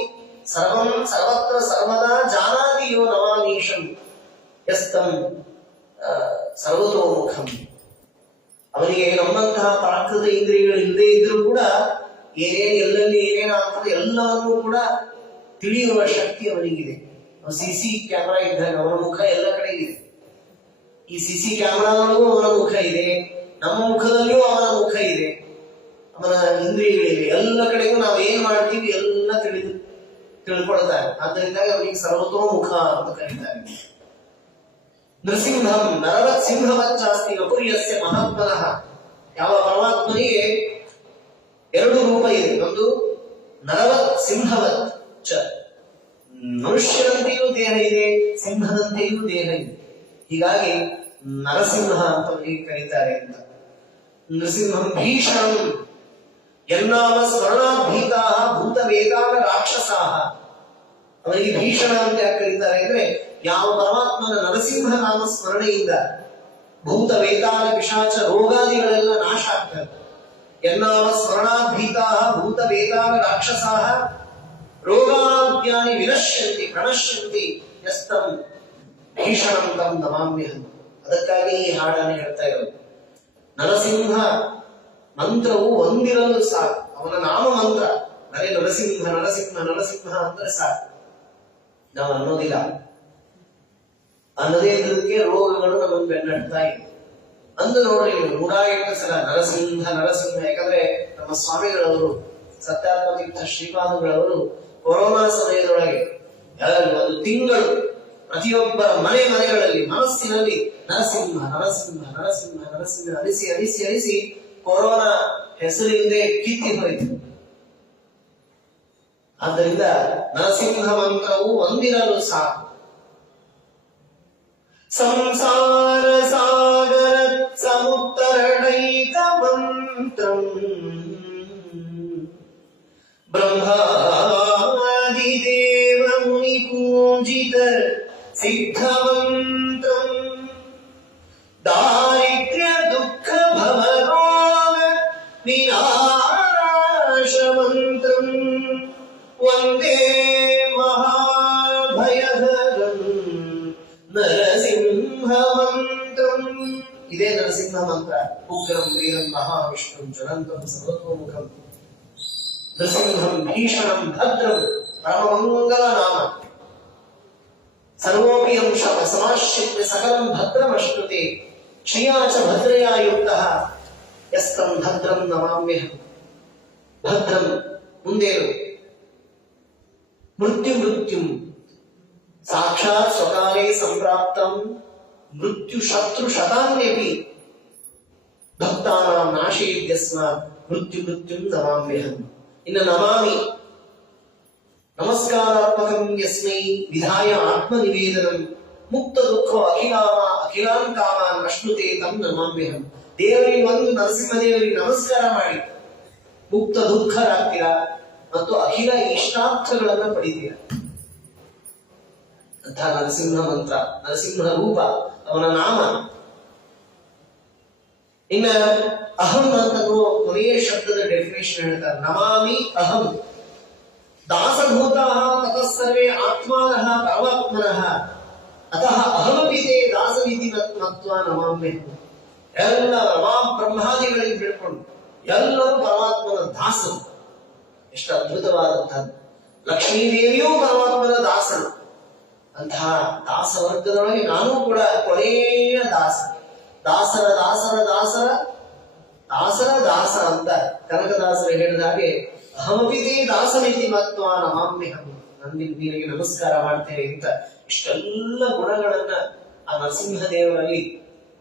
ಸರ್ವಂ ಸರ್ವತ್ರ ಸರ್ವದಾ ಜಾನಾತಿ ಯೋ ನಮಾಮೀಶಂ ಯಸ್ತಂ ಸರ್ವತೋಮುಖಂ. ಅವನಿಗೆ ನಮ್ಮಂತಹ ಪ್ರಾಕೃತ ಇಂದ್ರಿಯಗಳು ಇಲ್ಲದೆ ಇದ್ರೂ ಕೂಡ ಎಲ್ಲೆಲ್ಲಿ ಏನೇನಾಗ್ತದೆ ಎಲ್ಲವನ್ನೂ ಕೂಡ ತಿಳಿಯುವ ಶಕ್ತಿ ಅವನಿಗಿದೆ. ಸಿಸಿ ಕ್ಯಾಮೆರಾ ಇದ್ದಾಗ ಅವನ ಮುಖ ಎಲ್ಲ ಕಡೆ ಇದೆ. ಈ ಸಿಸಿ ಕ್ಯಾಮೆರಾದಲ್ಲೂ ಅವನ ಮುಖ ಇದೆ, ನಮ್ಮ ಮುಖದಲ್ಲಿಯೂ ಅವನ ಮುಖ ಇದೆ, ಅವನ ಇಂದ್ರಿಯಗಳಿವೆ. ಎಲ್ಲ ಕಡೆಗೂ ನಾವು ಏನ್ ಮಾಡ್ತೀವಿ ಎಲ್ಲ ತಿಳ್ಕೊಳ್ತಾರೆ. ಆದ್ದರಿಂದ ಅವನಿಗೆ ಸರ್ವತೋಮುಖ ಅಂತ ಕರೀತಾರೆ. ನೃಸಿಂಹಂ ನರವತ್ ಸಿಂಹವಚ್ಚಾಸ್ತಿ ವಪುರ್ಯಸ್ಯ ಮಹಾತ್ಮನಃ. ಯಾವ ಪರಮಾತ್ಮನಿಗೆ 2 ರೂಪ ಇದೆ. ಒಂದು ನರವತ್ ಸಿಂಹವತ್ ಚ, ಮನುಷ್ಯರಂತೆಯೂ ದೇಹ ಇದೆ, ಸಿಂಹದಂತೆಯೂ ದೇಹ ಇದೆ. ಹೀಗಾಗಿ ನರಸಿಂಹ ಅಂತ ಅವನಿಗೆ ಕರೀತಾರೆ ಅಂತ. ನೃಸಿಂಹಂ ಭೀಷಣಂ ಯನ್ನಾಮ ಸ್ಮರಣಾಭೀತಾ ಭೂತ ವೇದಾನ ರಾಕ್ಷಸಾಹ. ಅವನಿಗೆ ಭೀಷಣ ಅಂತ ಯಾಕೆ ಕರೀತಾರೆ ಅಂದ್ರೆ ಯಾವ ಪರಮಾತ್ಮನ ನರಸಿಂಹ ನಾಮ ಸ್ಮರಣೆಯಿಂದ ಭೂತ ವೇತಾಳ ಪಿಶಾಚ ರೋಗಾದಿಗಳೆಲ್ಲ ನಾಶ ಆಗ್ತದೆ. ಯನ್ನಾಮ ಸ್ಮರಣಾಭೀತಾ ಭೂತ ವೇತಾಳ ರಾಕ್ಷಸಾಹ ರೋಗಾದ್ಯಾನಿ ವಿನಶ್ಯಂತಿ ಪ್ರಣಶ್ಯಂತಿ ಯಸ್ತಂ ಭೀಷಣಂ ತಂ ನಮಾಮ್ಯಹಂ. ಅದಕ್ಕಾಗಿ ಈ ಹಾಡನ್ನು ಹೇಳ್ತಾ ಇರೋದು. ನರಸಿಂಹ ಮಂತ್ರವು ಒಂದಿರಲು ಸಾಕು. ಅವನ ಅವನ ನಾಮ ಮಂತ್ರ. ಬರೀ ನರಸಿಂಹ ನರಸಿಂಹ ನರಸಿಂಹ ಅಂದ್ರೆ ಸಾಕು, ನಾವು ಅನ್ನೋದಿಲ್ಲ. ಅನ್ನದೇ ಇದ್ದದಕ್ಕೆ ರೋಗಗಳು ನಮ್ಮನ್ನು ಬೆನ್ನಟ್ತಾ ಇವೆ. ಅಂದು ನೋಡ್ರಿ, 108 ಸಲ ನರಸಿಂಹ ನರಸಿಂಹ. ಯಾಕಂದ್ರೆ ನಮ್ಮ ಸ್ವಾಮಿಗಳವರು, ಸತ್ಯಾತ್ಮತೀರ್ಥ ಶ್ರೀಪಾದಗಳವರು ಕೊರೋನಾ ಸಮಯದೊಳಗೆ 1 ತಿಂಗಳು ಪ್ರತಿಯೊಬ್ಬರ ಮನೆಗಳಲ್ಲಿ ಮನಸ್ಸಿನಲ್ಲಿ ನರಸಿಂಹ ನರಸಿಂಹ ನರಸಿಂಹ ನರಸಿಂಹ ಅನಿಸಿ ಅನಿಸಿ ಅನಿಸಿ ಕೊರೋನಾ ಹೆಸರಿಲ್ಲದೆ ಕಿತ್ತಿ ಹೋಯಿತು. ಆದ್ದರಿಂದ ನರಸಿಂಹ ಮಂತ್ರವು ಒಂದಿರಲು ಸಾಕು. ಸಂಸಾರ ಸಾಗರ ಸಮುತ್ತರಣೈಕ ಮಂತ್ರಂ ಬ್ರಹ್ಮಾದಿದೇವ ಮುನಿ ಪೂಜಿತ ಸಿದ್ಧ ಮಂತ್ರಂ ದಾರಿದ್ರ್ಯ ದುಃಖ ಭವರೋಗ ವಿನಾಶ ಮಂತ್ರಂ ವಂದೇ ಮಹಾಭಯಹರಂ ನರಸಿಂಹ ಮಂತ್ರಂ. ಇದೇ ನರಸಿಂಹ ಮಂತ್ರ. ಉಗ್ರಂ ವೀರಂ ಮಹಾವಿಷ್ಣು ಜ್ವಲಂತಂ ಸರ್ವತೋಮುಖಂ ನೃಸಿಂಹಂ ಭೀಷಣಂ ಭದ್ರಂ ಪರಮಮಂಗಲ ನಾಮ. ಸರ್ವೋಪಿ ಅಂಶ ಸಮಾಶ್ರಿತ್ಯ ಸಕಲಂ ಭದ್ರಮಶ್ನುತೆ ಶ್ರಿಯಾ ಚ ಭದ್ರಯಾ ಯುಕ್ತಃ ಯಸ್ತಂ ಭದ್ರಂ ನಮಾಮ್ಯಹಂ. ಭದ್ರಂ ಮುಂದೇನು? ಮೃತ್ಯುಂ ಸಾಕ್ಷಾತ್ ಸ್ವಕಾಲೇ ಸಂಪ್ರಾಪ್ತಂ ಮೃತ್ಯು ಶತ್ರು ಶತಾನ್ಯಪಿ ಭಕ್ತಾನಾಂ ನಾಶೇದ್ಯಸ್ಮಾತ್ ಮೃತ್ಯುಂ ನಮಾಮ್ಯಹಂ. ಇನ್ನು ನಮಾಮಿ ನಮಸ್ಕಾರಾತ್ಮಕಂ ಯಸ್ಮೈ ವಿಧಾಯ ಆತ್ಮನಿವೇದನಂ ಮುಕ್ತ ದುಃಖ ಅಖಿಲಾನ್ ಕಾಮಾನ್ ಅಶ್ನುತೆ ತಂ ನಮಾಮ್ಯಹಂ. ದೇವರಿಗೆ ಒಂದು ನರಸಿಂಹದೇವರಿಗೆ ನಮಸ್ಕಾರ ಮಾಡಿ ಮುಕ್ತ ದುಃಖರಾಗ್ತೀರಾ ಮತ್ತು ಅಖಿಲ ಇಷ್ಟಾರ್ಥಗಳನ್ನ ಪಡಿತೀರ. ಅಂತ ನರಸಿಂಹ ಮಂತ್ರ, ನರಸಿಂಹ ರೂಪ, ಅವನ ನಾಮ. ಇನ್ನ ಅಹಂ ಅಂತ ಕೊನೆಯ ಶಬ್ದದ ಡೆಫಿನೇಷನ್ ಹೇಳ್ತಾರೆ. ನಮಾಮಿ ಅಹಂ ದಾಸಭೂತಾಃ ತತಃ ಸರ್ವೇ ಆತ್ಮಾನಃ ಪರಮಾತ್ಮನಃ ಅತಃ ಅಹಮಪಿತೆ ದಾಸನಿತಿ ಮತ್ವಾ ನಮಾಮ್ಯಹಂ. ಎಲ್ಲ ಬ್ರಹ್ಮಾದಿಗಳಿಗೆ ಬಿಡ್ಕೊಂಡು ಎಲ್ಲರೂ ಪರಮಾತ್ಮನ ದಾಸರು. ಎಷ್ಟು ಅದ್ಭುತವಾದಂಥದ್ದು. ಲಕ್ಷ್ಮೀದೇವಿಯೂ ಪರಮಾತ್ಮನ ದಾಸರು. ಅಂತಹ ದಾಸ ವರ್ಗದೊಳಗೆ ನಾನು ಕೂಡ ಕೊನೆಯ ದಾಸ. ದಾಸರ ದಾಸರ ದಾಸರ ದಾಸರ ದಾಸ ಅಂತ ಕನಕದಾಸರು ಹೇಳಿದ ಹಾಗೆ ಅಹಮಪಿತೆ ದಾಸನಿತಿ ಮತ್ವಾ ನಮಾಮ್ಯಹಂ. ನಿನಗೆ ನಮಸ್ಕಾರ ಮಾಡ್ತೇನೆ ಅಂತ ಇಷ್ಟೆಲ್ಲ ಗುಣಗಳನ್ನ ಆ ನರಸಿಂಹದೇವರಲ್ಲಿ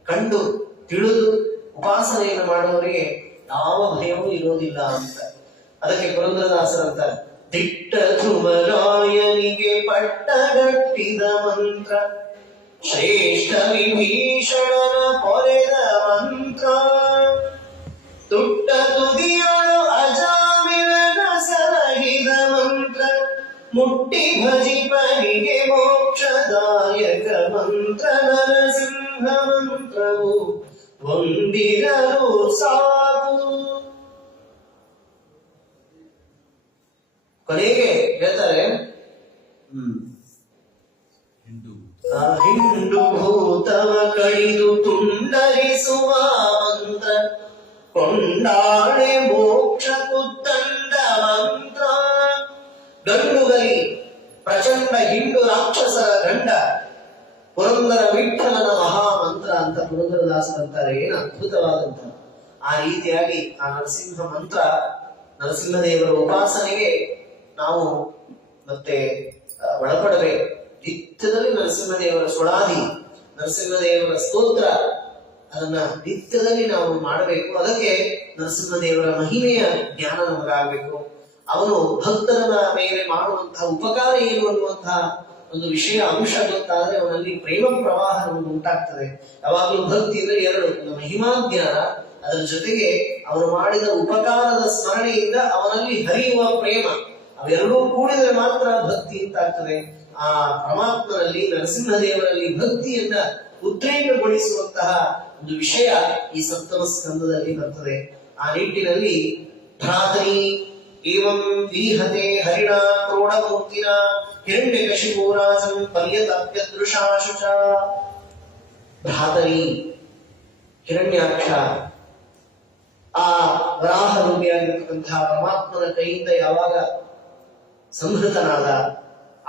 ಕಂಡು ತಿಳಿದು ಉಪಾಸನೆಯನ್ನು ಮಾಡುವವರಿಗೆ ಯಾವ ಭಯವೂ ಇರೋದಿಲ್ಲ ಅಂತ. ಅದಕ್ಕೆ ಪುರಂದರದಾಸರಂತ ದಿಟ್ಟ ಧ್ರುವರಾಯನಿಗೆ ಪಟ್ಟಗಟ್ಟಿದ ಮಂತ್ರ ಶ್ರೇಷ್ಠ ವಿಭೀಷಣನ ಪೊರೆದ ಮಂತ್ರ ತುಟ್ಟ ತುದಿಯೊಳು ಅಜಾಮಿಳನ ಸಲಹಿದ ಮಂತ್ರ ಮುಟ್ಟಿ ಭಜಿಪರಿಗೆ ಮೋಕ್ಷದಾಯಕ ಮಂತ್ರ ನರಸಿಂಹ ಮಂತ್ರವು ಒಂದಿರಲು ಸಾಕು. ಕೊನೆಗೆ ಹೇಳ್ತಾರೆ ಹಿಂಡು ಭೂತವ ಕಡಿದು ತುಂಡರಿಸುವ ಮಂತ್ರ ಕೊಂಡಾಳೆ ಮೋಕ್ಷ ಕುತ್ತಂಡ ಮಂತ್ರ. ಗಂಡುಗಲಿ ಪ್ರಚಂಡ ಹಿಂಡು ರಾಕ್ಷಸರ ಗಂಡ ಪುರಂದರ ವಿಠಲನ ಮಹಾಮಂತ್ರ ಅಂತ ಪುರಂದರದಾಸರಂತಾರೆ. ಏನು ಅದ್ಭುತವಾದಂತ. ಆ ರೀತಿಯಾಗಿ ಆ ನರಸಿಂಹ ಮಂತ್ರ, ನರಸಿಂಹದೇವರ ಉಪಾಸನೆಗೆ ನಾವು ಮತ್ತೆ ಒಳಪಡಬೇಕು. ನಿತ್ಯದಲ್ಲಿ ನರಸಿಂಹದೇವರ ಸುಳಾದಿ, ನರಸಿಂಹದೇವರ ಸ್ತೋತ್ರ, ಅದನ್ನ ನಿತ್ಯದಲ್ಲಿ ನಾವು ಮಾಡಬೇಕು. ಅದಕ್ಕೆ ನರಸಿಂಹದೇವರ ಮಹಿಮೆಯ ಜ್ಞಾನ ನಮಗಾಗಬೇಕು. ಅವನು ಭಕ್ತರ ಮೇಲೆ ಮಾಡುವಂತಹ ಉಪಕಾರ ಏನು ಅನ್ನುವಂತಹ ಒಂದು ವಿಷಯ ಅಂಶ ಗೊತ್ತಾದ್ರೆ ಅವನಲ್ಲಿ ಪ್ರೇಮ ಪ್ರವಾಹ ನಮಗೆ ಉಂಟಾಗ್ತದೆ. ಯಾವಾಗಲೂ ಭಕ್ತಿ ಅಂದ್ರೆ ಎರಡು, ಮಹಿಮಾ ಜ್ಞಾನ, ಅದರ ಜೊತೆಗೆ ಅವನು ಮಾಡಿದ ಉಪಕಾರದ ಸ್ಮರಣೆಯಿಂದ ಅವನಲ್ಲಿ ಹರಿಯುವ ಪ್ರೇಮ, ಅವೆರಡೂ ಕೂಡಿದರೆ ಮಾತ್ರ ಭಕ್ತಿ ಅಂತಾಗ್ತದೆ. ಆ ಪರಮಾತ್ಮನಲ್ಲಿ, ನರಸಿಂಹದೇವರಲ್ಲಿ ಭಕ್ತಿಯನ್ನ ಉದ್ರೇಕಗೊಳಿಸುವಂತಹ ಒಂದು ವಿಷಯ ಈ ಸಪ್ತಮ ಸ್ಕಂದದಲ್ಲಿ ಬರ್ತದೆ. ಆ ನಿಟ್ಟಿನಲ್ಲಿ ಭ್ರಾತರಿ ಏವಂ ವಿಹತೆ ಹರಿಣ ಕ್ರೋಢಮೂರ್ತಿನ ಹಿರಣ್ಯಕಶಿಪೂರಾಜಂ ಪರ್ಯತಪ್ಯದೃಶಾಶುಚ. ಭ್ರಾತರಿ ಹಿರಣ್ಯಾಕ್ಷ ಆ ವರಾಹ ರೂಪಿಯಾಗಿರ್ತಕ್ಕಂತಹ ಪರಮಾತ್ಮನ ಕೈಯಿಂದ ಯಾವಾಗ ಸಂಹೃತನಾದ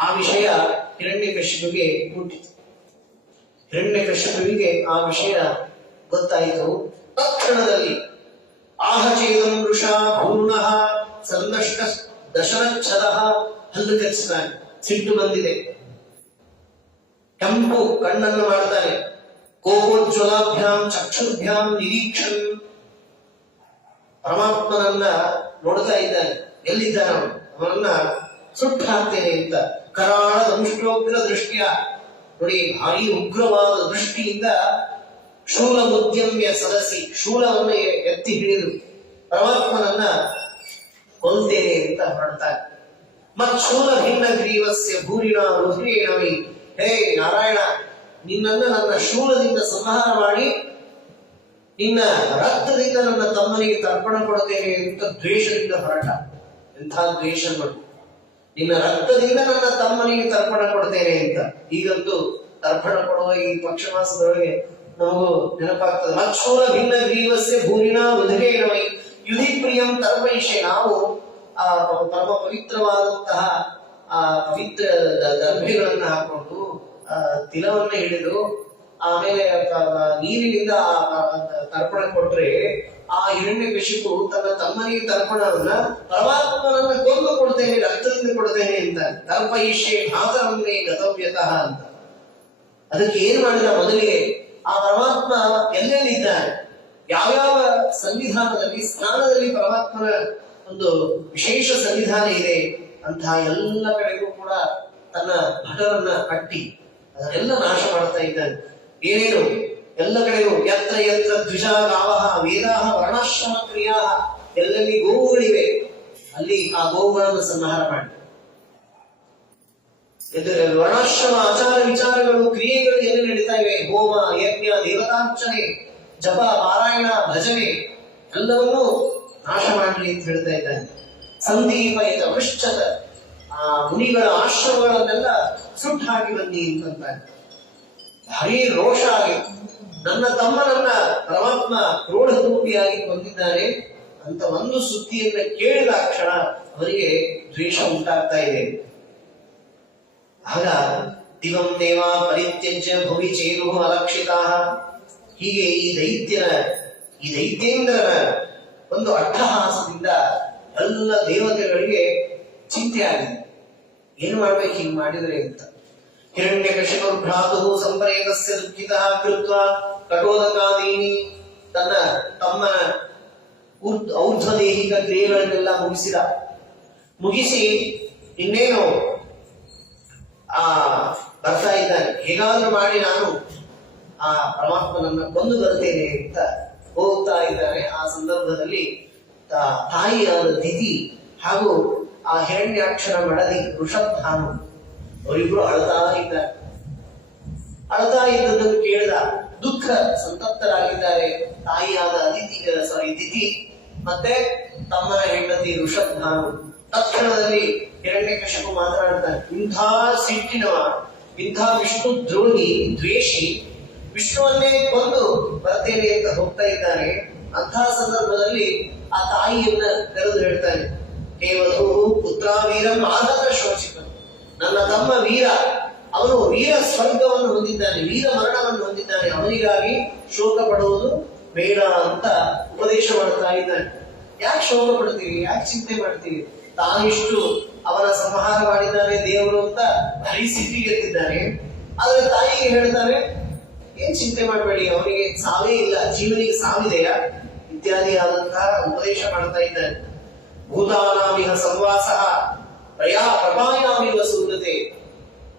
ಆ ವಿಷಯ ಹಿರಣ್ಯಕಶಿಪುವಿಗೆ ಮುಟ್ಟಿತು. ಹಿರಣ್ಯಕಶಿಪುವಿಗೆ ಆ ವಿಷಯ ಗೊತ್ತಾಯಿತು. ತಕ್ಷಣದಲ್ಲಿ ಆಹಚೇದಂ ವೃಷಾ ಪೂರ್ಣಃ ಸಂದಷ್ಟ ದಶರಚ್ಛದಃ ಹಲ್ಲು ಕಚ್ಚಿತಾನೆ. ಸಿಟ್ಟು ಬಂದಿದೆ. ಕೆಂಪು ಕಣ್ಣನ್ನು ಮಾಡ್ತಾನೆ. ಕೋಪೋಜ್ವಲಾಭ್ಯಾಂ ಚಕ್ಷುಭ್ಯಾಂ ನಿರೀಕ್ಷನ್ ಪರಮಾತ್ಮನನ್ನ ನೋಡ್ತಾ ಇದ್ದಾನೆ. ಎಲ್ಲಿದ್ದಾನ ಅವನನ್ನ ಸುಟ್ಟು ಹಾಕ್ತೇನೆ ಅಂತ ಕರಾಳ ದಂಷ್ಟ್ರೋಗ್ರ ದೃಷ್ಟಿಯ ನೋಡಿ, ಭಾರಿ ಉಗ್ರವಾದ ದೃಷ್ಟಿಯಿಂದ ಶೂಲ ಮುದ್ಯಮ್ಯ ಸದಸಿ ಶೂಲವನ್ನು ಎತ್ತಿ ಹಿಡಿದು ಪರಮಾತ್ಮನನ್ನ ಕೊಲ್ತೇನೆ ಅಂತ ಹೊರಡ್ತಾನೆ. ಮತ್ ಶೂಲ ಭಿನ್ನ ಗ್ರೀವಸ್ಯ ಭೂರಿಣ ರುದ್ರೇಣವಿ, ಹೇ ನಾರಾಯಣ, ನಿನ್ನನ್ನ ನನ್ನ ಶೂಲದಿಂದ ಸಂಹಾರ ಮಾಡಿ ನಿನ್ನ ರಕ್ತದಿಂದ ನನ್ನ ತಮ್ಮನಿಗೆ ತರ್ಪಣ ಕೊಡುತ್ತೇನೆ ಅಂತ ದ್ವೇಷದಿಂದ ಹೊರಟ. ಎಂಥ ದ್ವೇಷ ಮಾಡು, ನಿನ್ನ ರಕ್ತದಿಂದ ನನ್ನ ತಮ್ಮನಿಗೆ ತರ್ಪಣ ಕೊಡ್ತೇನೆ ಅಂತ. ಈಗಂತೂ ತರ್ಪಣ ಕೊಡುವ ಈ ಪಕ್ಷಮಾಸದೊಳಗೆ ನಮಗೂ ನೆನಪಾಗ್ತದೆ. ಮತ್ಸೂಲ ಭಿನ್ನ ಗ್ರೀವಸ್ಯ ಭೂರಿಣ ಮಧುರೇಣವೈ ಯುಧಿ ಪ್ರಿಯಂ ತರ್ಪಯಿಷೆ. ನಾವು ಆ ಪರಮ ಪವಿತ್ರವಾದಂತಹ ಆ ಪವಿತ್ರ ದರ್ಭೆಗಳನ್ನ ಹಾಕೊಂಡು ತಿಲವನ್ನ ಹಿಡಿದು ಆಮೇಲೆ ನೀರಿನಿಂದ ತರ್ಪಣ ಕೊಟ್ರೆ ಆ ಹಿರಣ್ಯಕಶಿಪು ತನ್ನ ತಮ್ಮನಿಗೆ ತರ್ಪಣವನ್ನ ಪರಮಾತ್ಮನನ್ನ ಕೊಂದು ಕೊಡ್ತೇನೆ, ರಕ್ತದಿಂದ ಕೊಡ್ತೇನೆ ಅಂತ. ತರ್ಪಯಿಷ್ಯೆ ಭಾತರನ್ನೇ ಗತವ್ಯತಃ ಅಂತ. ಅದಕ್ಕೆ ಏನ್ ಮಾಡಿದ, ಮೊದಲಿಗೆ ಆ ಪರಮಾತ್ಮ ಎಲ್ಲೆಲ್ಲಿದ್ದಾನೆ, ಯಾವ್ಯಾವ ಸನ್ನಿಧಾನದಲ್ಲಿ ಸ್ನಾನದಲ್ಲಿ ಪರಮಾತ್ಮನ ಒಂದು ವಿಶೇಷ ಸನ್ನಿಧಾನ ಇದೆ ಅಂತಹ ಎಲ್ಲ ಕಡೆಗೂ ಕೂಡ ತನ್ನ ಭಟರನ್ನ ಕಟ್ಟಿ ಅದನ್ನೆಲ್ಲ ನಾಶ ಮಾಡ್ತಾ ಇದ್ದಾನೆ. ಏನೇನು ಎಲ್ಲ ಕಡೆಗೂ ಯತ್ರ ಯತ್ರ ದ್ವಿಜಾ ಗಾವಹ ವೇದಾಹ ವರ್ಣಾಶ್ರಮ ಕ್ರಿಯಾ, ಎಲ್ಲೆಲ್ಲಿ ಗೋವುಗಳಿವೆ ಅಲ್ಲಿ ಆ ಗೋವುಗಳನ್ನು ಸಂಹಾರ ಮಾಡಿ. ವರ್ಣಾಶ್ರಮ ಆಚಾರ ವಿಚಾರಗಳು ಕ್ರಿಯೆಗಳು ಎಲ್ಲಿ ನಡೀತಾ ಇವೆ, ಹೋಮ ಯಜ್ಞ ದೇವತಾರ್ಚನೆ ಜಪ ಪಾರಾಯಣ ಭಜನೆ ಎಲ್ಲವನ್ನೂ ನಾಶ ಮಾಡಲಿ ಅಂತ ಹೇಳ್ತಾ ಇದ್ದಾನೆ. ಸಂದೀಪಯತ ವೃಶ್ಚತ, ಆ ಮುನಿಗಳ ಆಶ್ರಮಗಳನ್ನೆಲ್ಲ ಸುಟ್ಟು ಹಾಕಿ ಬನ್ನಿ ಅಂತಂತಾನೆ. ಭಾರಿ ರೋಷ ಆಗಿ ನನ್ನ ತಮ್ಮನನ್ನ ಪರಮಾತ್ಮ ಕ್ರೋಢರೂಪಿಯಾಗಿ ಕೊಂದಿದ್ದಾನೆ ಅಂತ ಒಂದು ಸುದ್ದಿಯನ್ನ ಕೇಳಿದ ಕ್ಷಣ ಅವರಿಗೆ ದ್ವೇಷ ಉಂಟಾಗ್ತಾ ಇದೆ. ಆಗ ದಿವಂ ದೇವ ಪರಿತ್ಯಜ್ಯ ಭುವಿ ಚೇರು ಅಲಕ್ಷಿತಾ, ಹೀಗೆ ಈ ದೈತ್ಯೇಂದ್ರನ ಒಂದು ಅಟ್ಟಹಾಸದಿಂದ ಎಲ್ಲ ದೇವತೆಗಳಿಗೆ ಚಿಂತೆ ಆಗಿದೆ. ಏನು ಮಾಡ್ಬೇಕು ಹಿಂಗ್ ಮಾಡಿದ್ರೆ ಅಂತ. ಹಿರಣ್ಯಕಶಿಪು ಭ್ರಾತು ಸಂಪರೇತಸ್ಯ ದುಃಖಿತಃ ಕೃತ್ವಾ ಕಟೋದಕಾದೀನಿ, ತನ್ನ ತಮ್ಮನ ಔರ್ಧ್ವದೇಹಿಕ ಕ್ರಿಯೆಗಳನ್ನೆಲ್ಲ ಮುಗಿಸಿ ಇನ್ನೇನು ಬರ್ತಾ ಇದ್ದಾನೆ. ಹೇಗಾದ್ರೂ ಮಾಡಿ ನಾನು ಆ ಪರಮಾತ್ಮನನ್ನ ಕೊಂದು ಬರ್ತೇನೆ ಅಂತ ಹೋಗ್ತಾ ಇದ್ದಾನೆ. ಆ ಸಂದರ್ಭದಲ್ಲಿ ತಾಯಿಯಾದ ದಿತಿ ಹಾಗೂ ಆ ಹಿರಣ್ಯಾಕ್ಷರ ಮಡದಿ ವೃಷಭಾನು ಅವರಿಬ್ರು ಅಳ್ತಾ ಇದ್ದದ್ದನ್ನು ಕೇಳಿದ ದುಃಖ ಸಂತಪ್ತರಾಗಿದ್ದಾರೆ ತಾಯಿಯಾದ ದಿತಿ ಮತ್ತೆ ತಮ್ಮನ ಹೆಂಡತಿ ವೃಷಭಾನು. ತಕ್ಷಣದಲ್ಲಿ ಹಿರಣ್ಯಕಶಿಪು ಮಾತನಾಡ್ತಾನೆ, ಇಂಥ ಸಿಟ್ಟಿನವ, ಇಂಥ ವಿಷ್ಣು ದ್ರೋಹಿ ದ್ವೇಷಿ ವಿಷ್ಣುವನ್ನೇ ಕೊಂದು ಬರ್ತೇನೆ ಅಂತ ಹೋಗ್ತಾ ಇದ್ದಾನೆ. ಅಂತಹ ಸಂದರ್ಭದಲ್ಲಿ ಆ ತಾಯಿಯನ್ನ ಕರೆದು ಹೇಳ್ತಾನೆ, ಕೇವಲು ಪುತ್ರ ವೀರಂ ಆಘಾತ ಶೋಚಿತ, ನನ್ನ ತಮ್ಮ ವೀರ, ಅವನು ವೀರ ಸ್ವರ್ಗವನ್ನು ಹೊಂದಿದ್ದಾನೆ, ವೀರ ಮರಣವನ್ನು ಹೊಂದಿದ್ದಾನೆ, ಅವನಿಗಾಗಿ ಶೋಕ ಪಡುವುದು ಬೇಡ ಅಂತ ಉಪದೇಶ ಮಾಡ್ತಾ ಇದ್ದಾನೆ. ಯಾಕೆ ಶೋಕ ಪಡ್ತೀವಿ, ಯಾಕೆ ಚಿಂತೆ ಮಾಡ್ತೀವಿ, ತಾನಿಷ್ಟು ಅವನ ಸಂಹಾರ ಮಾಡಿದ್ದಾನೆ ದೇವರು ಅಂತ ಭಾರಿ ಸಿಟ್ಟಿಗೆತ್ತಿದ್ದಾನೆ. ಆದ್ರೆ ತಾಯಿಗೆ ಹೇಳ್ತಾನೆ, ಏನ್ ಚಿಂತೆ ಮಾಡಬೇಡಿ, ಅವನಿಗೆ ಸಾವೇ ಇಲ್ಲ, ಜೀವನಿಗೆ ಸಾವಿದೆಯಾ ಇತ್ಯಾದಿ ಆದಂತಹ ಉಪದೇಶ ಮಾಡ್ತಾ ಇದ್ದಾನೆ. ಭೂತಾನಾಮಿಹ ಸಂವಾಸ ಪ್ರಪಾಯಾಮಿವ ಸೂರ್ಯತೆ,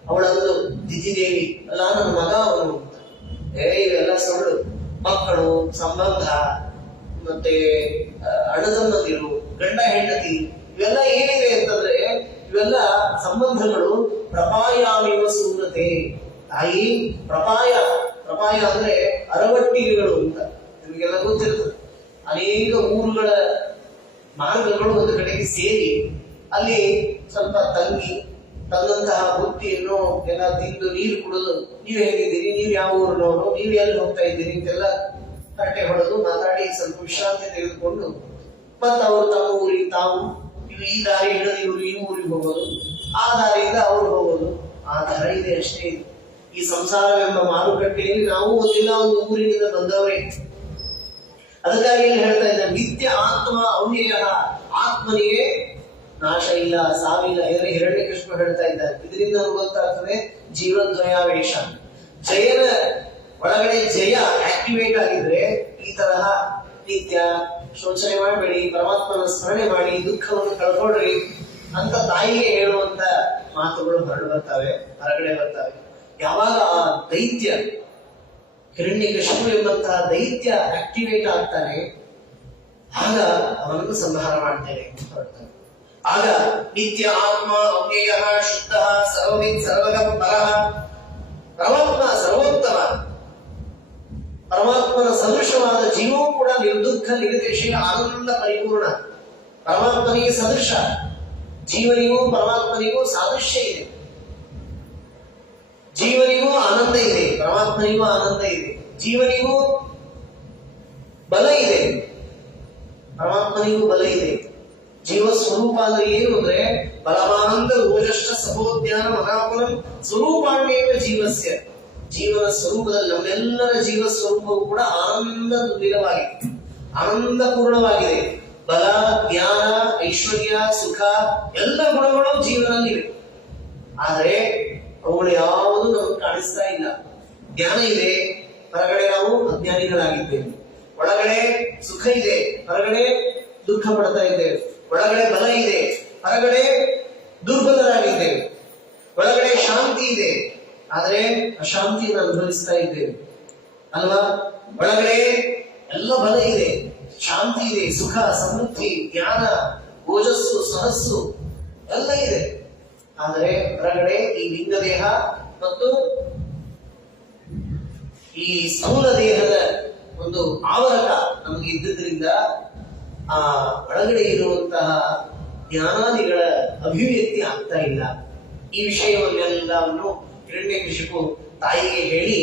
ಅವಳಂದು ದಿತಿದೇವಿ, ಅಲ್ಲ ನನ್ನ ಮಗ ಅವನು ಅಂತ. ಇವೆಲ್ಲ ಸುಳ್ಳು. ಮಕ್ಕಳು, ಸಂಬಂಧ, ಮತ್ತೆ ಅಣ್ಣತಮ್ಮಂದಿರು, ಗಂಡ ಹೆಂಡತಿ, ಇವೆಲ್ಲ ಏನಿದೆ ಅಂತಂದ್ರೆ ಇವೆಲ್ಲ ಸಂಬಂಧಗಳು ಪ್ರಪಾಯಾಮಿವ ಸೂರ್ಯತೆ. ತಾಯಿ ಪ್ರಪಾಯ ಅಂದ್ರೆ ಅರವಟ್ಟಿಗೆಗಳು ಅಂತ ನಿಮಗೆಲ್ಲ ಗೊತ್ತಿರ್ತದೆ. ಅನೇಕ ಊರುಗಳ ಮಾರ್ಗಗಳು ಒಂದು ಕಡೆಗೆ ಸೇರಿ ಅಲ್ಲಿ ಸ್ವಲ್ಪ ತಂಗಿ ತನ್ನಂತಹ ಬುದ್ಧಿಯನ್ನು ಎಲ್ಲ ತಿಂದು ನೀರು ಕುಡಿದು, ನೀವು ಹೇಗಿದ್ದೀರಿ, ನೀವು ಯಾವ ಊರಿನವರು, ನೀವು ಎಲ್ಲಿ ಹೋಗ್ತಾ ಇದ್ದೀರಿ ಅಂತೆಲ್ಲ ಹರಟೆ ಹೊಡೆದು ಮಾತಾಡಿ ಸ್ವಲ್ಪ ವಿಶ್ರಾಂತಿ ತೆಗೆದುಕೊಂಡು ಮತ್ತ ಅವರು ತಮ್ಮ ಊರಿಗೆ ತಾವು ಈ ದಾರಿ ಹಿಡಿದು ಇವರು ಈ ಊರಿಗೆ ಹೋಗೋದು, ಆ ದಾರಿಯಿಂದ ಅವ್ರು ಹೋಗೋದು, ಆ ತರ ಇದೆ ಅಷ್ಟೇ. ಇದೆ ಈ ಸಂಸಾರವೆಂಬ ಮಾರುಕಟ್ಟೆಯಲ್ಲಿ ನಾವು ಒಂದಿಲ್ಲ ಒಂದು ಊರಿನಿಂದ ಬಂದವರೇ. ಅದಕ್ಕಾಗಿ ಇಲ್ಲಿ ಹೇಳ್ತಾ ಇದ್ದಾರೆ, ನಿತ್ಯ ಆತ್ಮ ಅವ್ಯಯ, ಆತ್ಮನಿಗೆ ನಾಶ ಇಲ್ಲ, ಸಾವಿಲ್ಲ. ಇದರಲ್ಲಿ ಹಿರಣ್ಯಕೃಷ್ಣ ಹೇಳ್ತಾ ಇದ್ದಾರೆ. ಇದರಿಂದ ನಮ್ಗೆ ಗೊತ್ತಾಗ್ತದೆ ಜೀವದ್ವಯಾವೇಶ. ಜಯನ ಒಳಗಡೆ ಜಯ ಆಕ್ಟಿವೇಟ್ ಆಗಿದ್ರೆ ಈ ತರಹ ನಿತ್ಯ ಶೋಚನೆ ಮಾಡಬೇಡಿ, ಪರಮಾತ್ಮನ ಸ್ಮರಣೆ ಮಾಡಿ, ದುಃಖವನ್ನು ಕಳ್ಕೊಳ್ರಿ ಅಂತ ತಾಯಿಗೆ ಹೇಳುವಂತ ಮಾತುಗಳು ಹೊರಗಡೆ ಬರ್ತವೆ. ಯಾವಾಗ ಆ ದೈತ್ಯ ಹಿರಣ್ಯಕಶಿಪು ಎಂಬಂತಹ ದೈತ್ಯ ಆಕ್ಟಿವೇಟ್ ಆಗ್ತಾನೆ, ಆಗ ಅವನನ್ನು ಸಂಹಾರ ಮಾಡ್ತೇನೆ ಅಂತ ಹೊರಡ್ತಾನೆ. ಆಗ ನಿತ್ಯ ಆತ್ಮ ಅವ್ಯಯ ಶುದ್ಧ ಸರ್ವವಿದ್ ಸರ್ವಗಂ ಪರಃ, ಪರಮಾತ್ಮ ಸರ್ವೋತ್ತಮ, ಪರಮಾತ್ಮನ ಸದೃಶವಾದ ಜೀವವೂ ಕೂಡ ನಿರ್ದುಃಖ ನಿರ್ದೇಶೀಯ ಆನಂದ ಪರಿಪೂರ್ಣ. ಪರಮಾತ್ಮನಿಗೆ ಸದೃಶ, ಜೀವನಿಗೂ ಪರಮಾತ್ಮನಿಗೂ ಸಾದೃಶ್ಯ ಇದೆ. ಜೀವನಿಗೂ ಆನಂದ ಇದೆ, ಪರಮಾತ್ಮನಿಗೂ ಆನಂದ ಇದೆ. ಜೀವನಿಗೂ ಬಲ ಇದೆ, ಪರಮಾತ್ಮನಿಗೂ ಬಲ ಇದೆ. ಜೀವ ಸ್ವರೂಪ ಅಂದ್ರೆ ಏನು ಅಂದ್ರೆ ಬಲವಾನಂದ ಓಜಷ್ಟ ಸಹೋದ್ಯಾನ ಮಹಾಪುರಂ ಸ್ವರೂಪಾಣ್ಯೇವ ಜೀವಸ್ಯ. ಜೀವನ ಸ್ವರೂಪದಲ್ಲಿ ನಮ್ಮೆಲ್ಲರ ಜೀವ ಸ್ವರೂಪವು ಕೂಡ ಆನಂದ ತುಂಬಿರವಾಗಿದೆ, ಆನಂದ ಪೂರ್ಣವಾಗಿದೆ. ಬಲ, ಜ್ಞಾನ, ಐಶ್ವರ್ಯ, ಸುಖ ಎಲ್ಲ ಗುಣಗಳು ಜೀವನದಲ್ಲಿವೆ. ಆದರೆ ಅವುಗಳು ಯಾವುದು ನಮಗೆ ಕಾಣಿಸ್ತಾ ಇಲ್ಲ. ಜ್ಞಾನ ಇದೆ, ಹೊರಗಡೆ ನಾವು ಅಜ್ಞಾನಿಗಳಾಗಿದ್ದೇವೆ. ಒಳಗಡೆ ಸುಖ ಇದೆ, ಹೊರಗಡೆ ದುಃಖ ಪಡ್ತಾ ಇದ್ದೇವೆ. ಒಳಗಡೆ ಬಲ ಇದೆ, ಹೊರಗಡೆ ದುರ್ಬಲರಾಗಿದ್ದೇವೆ. ಒಳಗಡೆ ಶಾಂತಿ ಇದೆ, ಆದರೆ ಅಶಾಂತಿಯನ್ನು ಅನುಭವಿಸ್ತಾ ಇದ್ದೇವೆ ಅಲ್ವಾ. ಒಳಗಡೆ ಎಲ್ಲ ಬಲ ಇದೆ, ಶಾಂತಿ ಇದೆ, ಸುಖ, ಸಮೃದ್ಧಿ, ಜ್ಞಾನ, ಓಜಸ್ಸು, ಸಹಸ್ಸು ಎಲ್ಲ ಇದೆ. ಆದರೆ ಹೊರಗಡೆ ಈ ಲಿಂಗ ದೇಹ ಮತ್ತು ಈ ಸ್ಥೂಲ ದೇಹದ ಒಂದು ಆವರಕ ನಮಗೆ ಇದ್ದುದರಿಂದ ಆ ಒಳಗಡೆ ಇರುವಂತಹ ಜ್ಞಾನಾದಿಗಳ ಅಭಿವ್ಯಕ್ತಿ ಆಗ್ತಾ ಇಲ್ಲ. ಈ ವಿಷಯವನ್ನೆಲ್ಲವನ್ನು ಹಿರಣ್ಯಕಶಿಪು ತಾಯಿಗೆ ಹೇಳಿ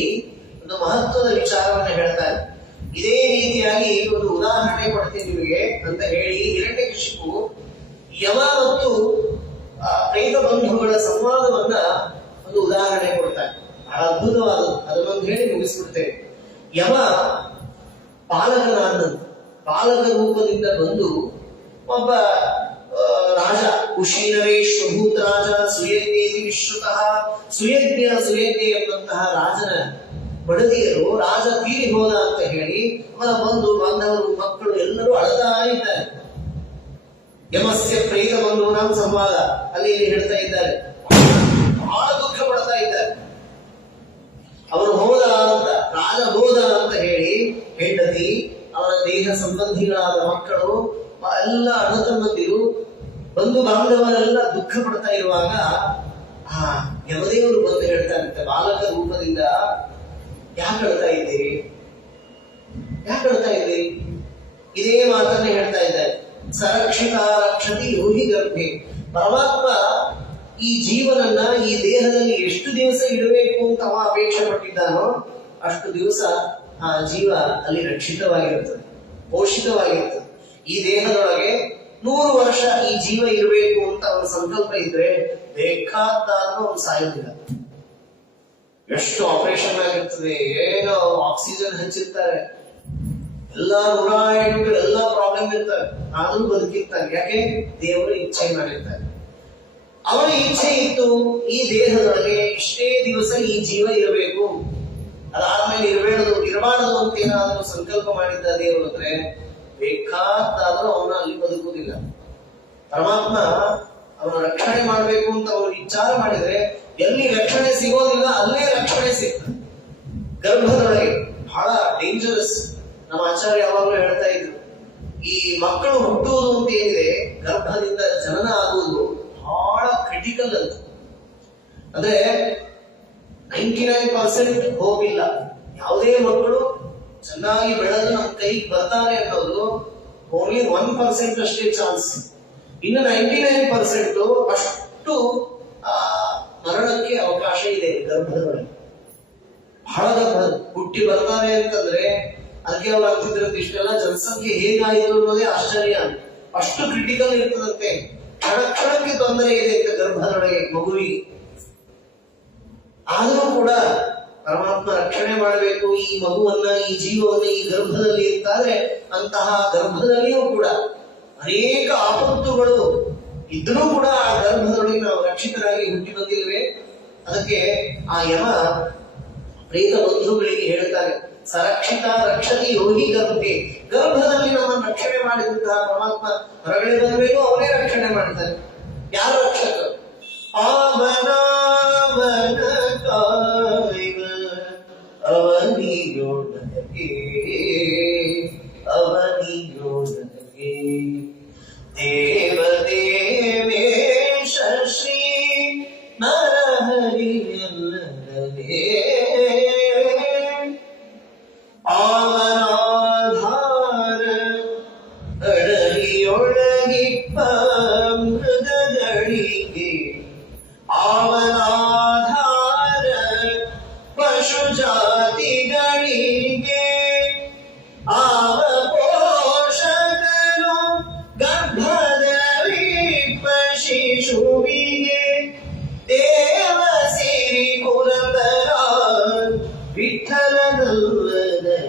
ಒಂದು ಮಹತ್ವದ ವಿಚಾರವನ್ನು ಹೇಳ್ತಾರೆ. ಇದೇ ರೀತಿಯಾಗಿ ಒಂದು ಉದಾಹರಣೆ ಕೊಡ್ತೀನಿ ನಿಮಗೆ ಅಂತ ಹೇಳಿ ಹಿರಣ್ಯಕಶಿಪು ಯಮ ಮತ್ತು ಪ್ರೇತ ಬಂಧುಗಳ ಸಂವಾದವನ್ನ ಒಂದು ಉದಾಹರಣೆ ಕೊಡ್ತಾರೆ. ಬಹಳ ಅದ್ಭುತವಾದದ್ದು, ಅದನ್ನೊಂದು ಹೇಳಿ ಮುಗಿಸ್ಬಿಡ್ತೇವೆ. ಯಮ ಪಾಲಕನಾದಂತ, ಪಾಲಕ ರೂಪದಿಂದ ಬಂದು ಒಬ್ಬ ರಾಜ, ಕುಶೀನರೇಶ್ವಭೂತ ರಾಜ, ಸುಯಜ್ಞೇತಿ ವಿಶ್ರುತಃ, ಸುಯಜ್ಞ ಎಂಬಂತಹ ರಾಜನ ಬಡದಿಯರು ರಾಜ ತೀರಿ ಹೋದ ಅಂತ ಹೇಳಿ ಅವರ ಬಂಧು ಬಾಂಧವರು, ಮಕ್ಕಳು ಎಲ್ಲರೂ ಅಳತಾ ಇದ್ದಾರೆ. ಯಮಸ್ಯ ಪ್ರೇತ ಬಂಧುವಿನ ಸಂವಾದ ಅಲ್ಲಿ ಹೇಳ್ತಾ ಇದ್ದಾರೆ. ಬಹಳ ದುಃಖ ಪಡ್ತಾ ಇದ್ದಾರೆ. ಅವರು ಹೋದ ಅಂತ, ರಾಜ ಹೋದ ಅಂತ ಹೇಳಿ ಹೆಂಡತಿ, ಅವರ ದೇಹ ಸಂಬಂಧಿಗಳಾದ ಮಕ್ಕಳು ಎಲ್ಲ ಅಣ್ಣ ತಮ್ಮಂದಿರು, ಬಂಧು ಬಾಂಧವರೆಲ್ಲ ದುಃಖ ಪಡ್ತಾ ಇರುವಾಗ ಯಮದೇವರು ಬಂದು ಹೇಳ್ತಾರಂತೆ, ಬಾಲಕ ರೂಪದಿಂದ ಯಾಕೆ ಅಳ್ತಾ ಇದ್ದೀರಿ, ಯಾಕೆ ಅಳ್ತಾ ಇದ್ದೀರಿ? ಇದೇ ಮಾತನ್ನೇ ಹೇಳ್ತಾ ಇದ್ದಾರೆ. ಸರಕ್ಷಿತ ರಕ್ಷತಿ ಯೋಗಿ ಗರ್ಭೆ. ಪರಮಾತ್ಮ ಈ ಜೀವನನ್ನ ಈ ದೇಹದಲ್ಲಿ ಎಷ್ಟು ದಿವಸ ಇಡಬೇಕು ಅಂತ ಅವ ಅಪೇಕ್ಷೆ ಪಟ್ಟಿದ್ದಾನೋ ಅಷ್ಟು ದಿವಸ ಆ ಜೀವ ಅಲ್ಲಿ ರಕ್ಷಿತವಾಗಿರುತ್ತದೆ, ಪೋಷಿತವಾಗಿರುತ್ತದೆ. ಈ ದೇಹದೊಳಗೆ 100 ವರ್ಷ ಈ ಜೀವ ಇರಬೇಕು ಅಂತ ಅವನ ಸಂಕಲ್ಪ ಇದ್ರೆ ಬೇಕಾದಾದ್ರೂ ಅವನು ಸಾಯೋದಿಲ್ಲ. ಎಷ್ಟು ಆಪರೇಷನ್ ಆಗಿರ್ತದೆ, ಏನೋ ಆಕ್ಸಿಜನ್ ಹಚ್ಚಿರ್ತಾರೆ, ಎಲ್ಲಾ 108 ಎಲ್ಲಾ ಪ್ರಾಬ್ಲಮ್ ಇರ್ತಾರೆ, ಆದ್ರೂ ಬದುಕಿರ್ತಾರೆ. ಯಾಕೆ? ದೇವರು ಇಚ್ಛೆ ಮಾಡಿರ್ತಾರೆ. ಅವನ ಇಚ್ಛೆ ಇತ್ತು ಈ ದೇಹದೊಳಗೆ ಇಷ್ಟೇ ದಿವಸ ಈ ಜೀವ ಇರಬೇಕು, ಅದಾದ್ಮೇಲೆ ಇರಬಾರದು ಅಂತ ಏನಾದ್ರೂ ಸಂಕಲ್ಪ ಮಾಡಿದ್ದ ದೇವರು ಅಂದ್ರೆ ಬೇಕಾದಾದ್ರೂ ಅವನ ಅಲ್ಲಿ ಬದುಕುವುದಿಲ್ಲ. ಪರಮಾತ್ಮ ಅವನ ರಕ್ಷಣೆ ಮಾಡಬೇಕು ಅಂತ ಅವನು ವಿಚಾರ ಮಾಡಿದ್ರೆ ಎಲ್ಲಿ ರಕ್ಷಣೆ ಸಿಗೋದಿಲ್ಲ ಅಲ್ಲೇ ರಕ್ಷಣೆ ಸಿಗ್ತದೆ. ಗರ್ಭದೊಳಗೆ ಬಹಳ ಡೇಂಜರಸ್. ನಮ್ಮ ಆಚಾರ್ಯ ಯಾವಾಗಲೂ ಹೇಳ್ತಾ ಇದ್ರು, ಈ ಮಕ್ಕಳು ಹುಟ್ಟುವುದು ಅಂತ ಏನಿದೆ, ಗರ್ಭದಿಂದ ಜನನ ಆಗುವುದು ಬಹಳ ಕ್ರಿಟಿಕಲ್ ಅಂತ. ಅಂದ್ರೆ 99% ಹೋಗಿಲ್ಲ. ಯಾವುದೇ ಮಕ್ಕಳು ಚೆನ್ನಾಗಿ ಬೆಳೆದು ನಮ್ಮ ಕೈಗೆ ಬರ್ತಾರೆ ಅನ್ನೋದು ಓನ್ಲಿ 1% ಅಷ್ಟೇ ಚಾನ್ಸ್. ಇನ್ನು 99% ಅಷ್ಟು ಮರಣಕ್ಕೆ ಅವಕಾಶ ಇದೆ ಗರ್ಭದೊಳಗೆ. ಬಹಳ ಗರ್ಭ ಹುಟ್ಟಿ ಬರ್ತಾರೆ ಅಂತಂದ್ರೆ ಅದಕ್ಕೆ ಅವ್ರು ಅಂತಿದ್ರಂತ ಇಷ್ಟೆಲ್ಲ ಜನಸಂಖ್ಯೆ ಹೇಗಾಯಿತು ಅನ್ನೋದೇ ಆಶ್ಚರ್ಯ ಅಂತ. ಅಷ್ಟು ಕ್ರಿಟಿಕಲ್ ಇರ್ತದಂತೆ. ಕ್ಷಣ ಕ್ಷಣಕ್ಕೆ ತೊಂದರೆ ಇದೆ ಅಂತ ಗರ್ಭದೊಳಗೆ ಮಗುವಿಗೆ. ಆದರೂ ಕೂಡ ಪರಮಾತ್ಮ ರಕ್ಷಣೆ ಮಾಡಬೇಕು ಈ ಮಗುವನ್ನ, ಈ ಜೀವವನ್ನ ಈ ಗರ್ಭದಲ್ಲಿ ಇರ್ತಾರೆ. ಅಂತಹ ಗರ್ಭದಲ್ಲಿಯೂ ಕೂಡ ಅನೇಕ ಆಪತ್ತುಗಳು ಇದ್ರೂ ಕೂಡ ಆ ಗರ್ಭದೊಳಗೆ ನಾವು ರಕ್ಷಿತರಾಗಿ ಹುಟ್ಟಿ ಬಂದಿಲ್ವೇ? ಅದಕ್ಕೆ ಆ ಯಮ ಪ್ರೇತ ಬಂಧುಗಳಿಗೆ ಹೇಳ್ತಾರೆ, ಸರಕ್ಷಿತ ರಕ್ಷತಿ ಯೋಗಿ ಗರ್ಭೆ. ಗರ್ಭದಲ್ಲಿ ನಮ್ಮನ್ನು ರಕ್ಷಣೆ ಮಾಡಿದಂತಹ ಪರಮಾತ್ಮ ಹೊರಗಡೆ ಬಂದ್ಮೇಲೂ ಅವನೇ ರಕ್ಷಣೆ ಮಾಡ್ತಾನೆ. ಯಾರು ರಕ್ಷಕರು? ಆವನಾವನ ಕಾಯುವ ಅವನಿಯೊಳಗೆ ಅವನಿಯೊಳಗೆ ದೇವದೇವೇಶ ಶ್ರೀ ನರಹರಿಯಲ್ಲದೆ ಆವನಾಧಾರ ಅಡಲಿಯೊಳಗಿಪ್ಪ ಮೃಗಗಳಿಗೆ ಆವನಾಧಾರ ಪಶು ಜಾತಿಗಳಿಗೆ ಆವ ಪೋಷಕನು ಗರ್ಭದಲ್ಲಿ ಶಿಶುವಿಗೆ ದೇವ ಸಿರಿ ಪುರತರ ವಿಠಲನಲ್ಲದೆ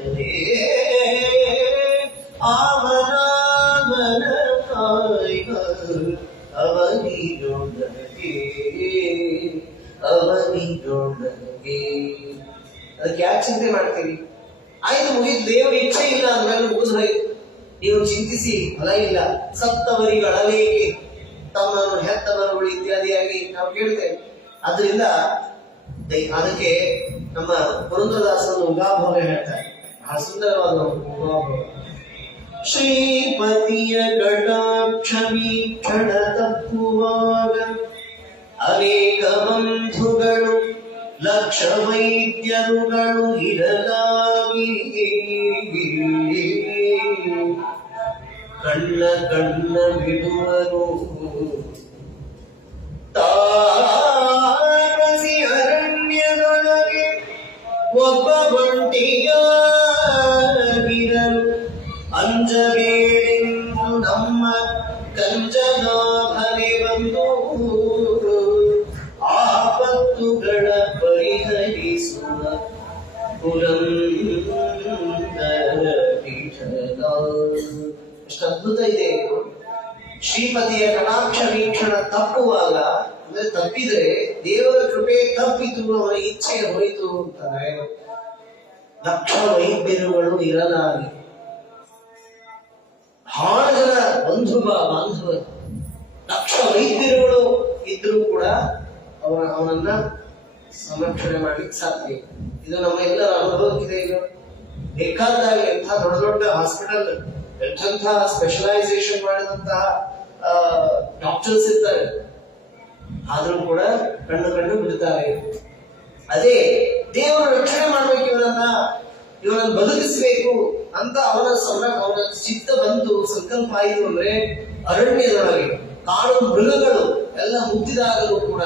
ಅವನಾಮನ ಕಾಯುವ ಅವನಿಯೊಳಗೆ ಅವನಿಯೊಳಗೆ. ಅದಕ್ಕೆ ಯಾಕೆ ಚಿಂತೆ ಮಾಡ್ತೀವಿ? ಆಯ್ತು, ಮುಗಿದು. ದೇವರ ಇಚ್ಛೆ ಇಲ್ಲ ಅಂದ್ಮೇಲೆ ಮುಗಿದು ಹೋಯ್ತು. ನೀವು ಚಿಂತಿಸಿ ಫಲ ಇಲ್ಲ. ಸತ್ತವರಿಗಳಲೇಕೆ ತಮ್ಮನ್ನು ಹೆತ್ತವರುಗಳು ಇತ್ಯಾದಿಯಾಗಿ ನಾವು ಕೇಳ್ತೇವೆ. ಆದ್ರಿಂದ ಅದಕ್ಕೆ ನಮ್ಮ ಪುರಂದರದಾಸರು ಉಗಾಭೋಗ ಹೇಳ್ತಾರೆ, ಬಹಳ ಸುಂದರವಾದ ಉಗಾಭೋಗ. ಶ್ರೀಪತಿಯ ಕಟಾಕ್ಷ ವೀಕ್ಷಣ ತಪ್ಪುವಾಗ ಅನೇಕ ಬಂಧುಗಳು ಲಕ್ಷ ವೈದ್ಯರುಗಳು ಇರಲಾಗಿ ಕಣ್ಣ ಕಣ್ಣ ಬಿಡುವರು ತಾರಸಿ ಅರಣ್ಯದೊಳಗೆ ಒಬ್ಬ ಬಂಟಿಯಾಗಿರಲು ಅಂಜಬೇಡೆಂದು ನಮ್ಮ ಕಂಜನಾಭನೆ ಬಂದು ಆಪತ್ತುಗಳ ಪರಿಹರಿಸುವ ಪುರಂದರ ಪೀಠದ. ಎಷ್ಟು ಅದ್ಭುತ ಇದೆ ಇದು. ಶ್ರೀಪತಿಯ ಕಟಾಕ್ಷ ವೀಕ್ಷಣ ತಪ್ಪುವಾಗ, ಅಂದ್ರೆ ತಪ್ಪಿದ್ರೆ ದೇವರ ಕೃಪೆ ತಪ್ಪಿತು, ಅವರ ಇಚ್ಛೆ ಹೋಯಿತು ಅಂತಾರೆ. ಲಕ್ಷ ವೈದ್ಯರುಗಳು ಇರಲಾಗಿ ಬಹಳ ಜನ ಬಾಂಧವರು ಲಕ್ಷ ವೈದ್ಯರುಗಳು ಇದ್ರೂ ಕೂಡ ಅವನನ್ನ ಸಂರಕ್ಷಣೆ ಮಾಡ್ಲಿಕ್ಕೆ ಸಾಧ್ಯ. ಇದು ನಮ್ಮ ಎಲ್ಲರ ಅನುಭವಕ್ಕಿದೆ. ಇದು ಬೇಕಾದಾಗಿ ಎಂಥ ದೊಡ್ಡ ದೊಡ್ಡ ಹಾಸ್ಪಿಟಲ್, ಎಂಥ ಸ್ಪೆಷಲೈಸೇಷನ್ ಮಾಡಿದಂತಹ ಡಾಕ್ಟರ್ಸ್ ಇರ್ತಾರೆ, ಆದ್ರೂ ಕೂಡ ಕಣ್ಣು ಬಿಡ್ತಾರೆ. ಅದೇ ದೇವರು ರಕ್ಷಣೆ ಮಾಡ್ಬೇಕು, ಇವನನ್ನು ಬದುಕಿಸಬೇಕು ಅಂತ ಅವನ ಚಿತ್ತ ಬಂತು, ಸಂಕಲ್ಪ ಆಯಿತು ಅಂದ್ರೆ ಅರಣ್ಯದೊಳಗೆ ಕಾಡು ಮೃಗಗಳು ಎಲ್ಲ ಮುತ್ತಿದಾಗಲೂ ಕೂಡ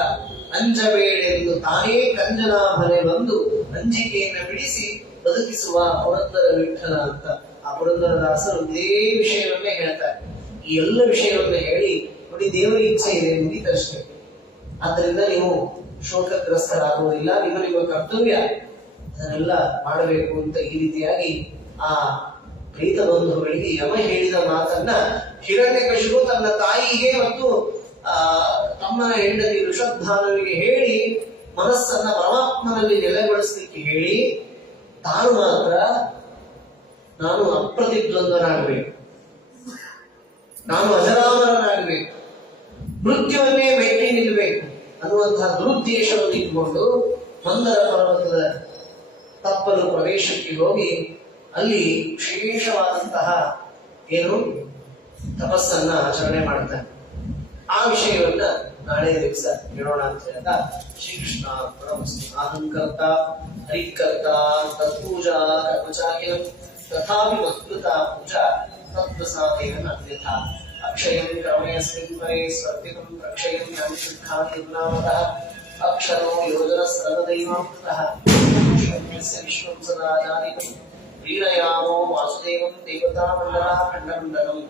ಅಂಜಬೇಡೆಂದು ತಾನೇ ಕಂಜನಾಭನೆ ಬಂದು ಅಂಜಿಕೆಯನ್ನು ಬಿಡಿಸಿ ಬದುಕಿಸುವ ಪುರಂದರ ವಿಠಲ ಅಂತ ಆ ಪುರಂದರದಾಸರು ಇದೇ ವಿಷಯವನ್ನೇ ಹೇಳ್ತಾರೆ. ಈ ಎಲ್ಲ ವಿಷಯವನ್ನ ಹೇಳಿ ನೋಡಿ, ದೇವರ ಇಚ್ಛೆ ಇದೆ ಮುಗಿತಷ್ಟೇ. ಆದ್ದರಿಂದ ನೀವು ಶೋಕಗ್ರಸ್ತರಾಗುವುದಿಲ್ಲ, ನಿಮ್ಮ ಕರ್ತವ್ಯ ಅದನ್ನೆಲ್ಲ ಮಾಡಬೇಕು ಅಂತ ಈ ರೀತಿಯಾಗಿ ಆ ಪ್ರೀತ ಬಂಧುಗಳಿಗೆ ಯಮ ಹೇಳಿದ ಮಾತನ್ನ ಹಿರಣ್ಯಕಶಿಪು ತನ್ನ ತಾಯಿಗೆ ಮತ್ತು ತಮ್ಮ ಹೆಂಡತಿ ಋಷಭಾನವಿಗೆ ಹೇಳಿ ಮನಸ್ಸನ್ನ ಪರಮಾತ್ಮನಲ್ಲಿ ನೆಲೆಗೊಳಿಸಲಿಕ್ಕೆ ಹೇಳಿ, ತಾನು ಮಾತ್ರ ನಾನು ಅಪ್ರತಿದ್ವಂದ್ವನಾಗಬೇಕು, ನಾನು ಅಜರಾಮರನಾಗಬೇಕು, ಮೃತ್ಯುವನ್ನೇ ಮೆಟ್ಟಿ ನಿಲ್ಲಬೇಕು ಅನ್ನುವಂತಹ ದುರುದ್ದೇಶವನ್ನು ಇಟ್ಟುಕೊಂಡು ಮಂದರ ಪರ್ವತದ ತಪ್ಪಲು ಪ್ರದೇಶಕ್ಕೆ ಹೋಗಿ ಅಲ್ಲಿ ವಿಶೇಷವಾದಂತಹ ಏನು ತಪಸ್ಸನ್ನ ಆಚರಣೆ ಮಾಡ್ತಾನೆ. ಆ ವಿಷಯವನ್ನ ನಾಳೆ ದಿವಸ ಹೇಳೋಣ ಅಂತ ಹೇಳ್ತಾ ಶ್ರೀಕೃಷ್ಣ ಅಹಂಕರ್ತ ಹರಿಕರ್ತ ತತ್ಪೂಜಾ ಕರ್ಮಚಾರಿಣಂ ತಥಾಪಿ ಮತ್ಕೃತ ಪೂಜಾ ತತ್ಪ್ರಸಾದೇನ ಅನ್ಯಥಾ ಅಕ್ಷಯಂ ಕರ್ಮಯಸ್ಮಿನ್ ಪರೇ ಸ್ವರ್ಪಿತಂ ಪ್ರಕ್ಷಯಂ ಯಂಶುದ್ಧಾನಿ ಯುಗ್ನಾಮತಃ ಅಕ್ಷರೋ ಯೋಜನ ಸರ್ವದೈವಾಮೃತಃ ವಿಶ್ವಂ ಸದಾ ಜಾನಿತಂ ಪ್ರೀಣಯಾಮೋ ವಾಸುದೇವಂ ದೇವತಾ ಮಂಡಲ ಖಂಡಮಂಡಲಂ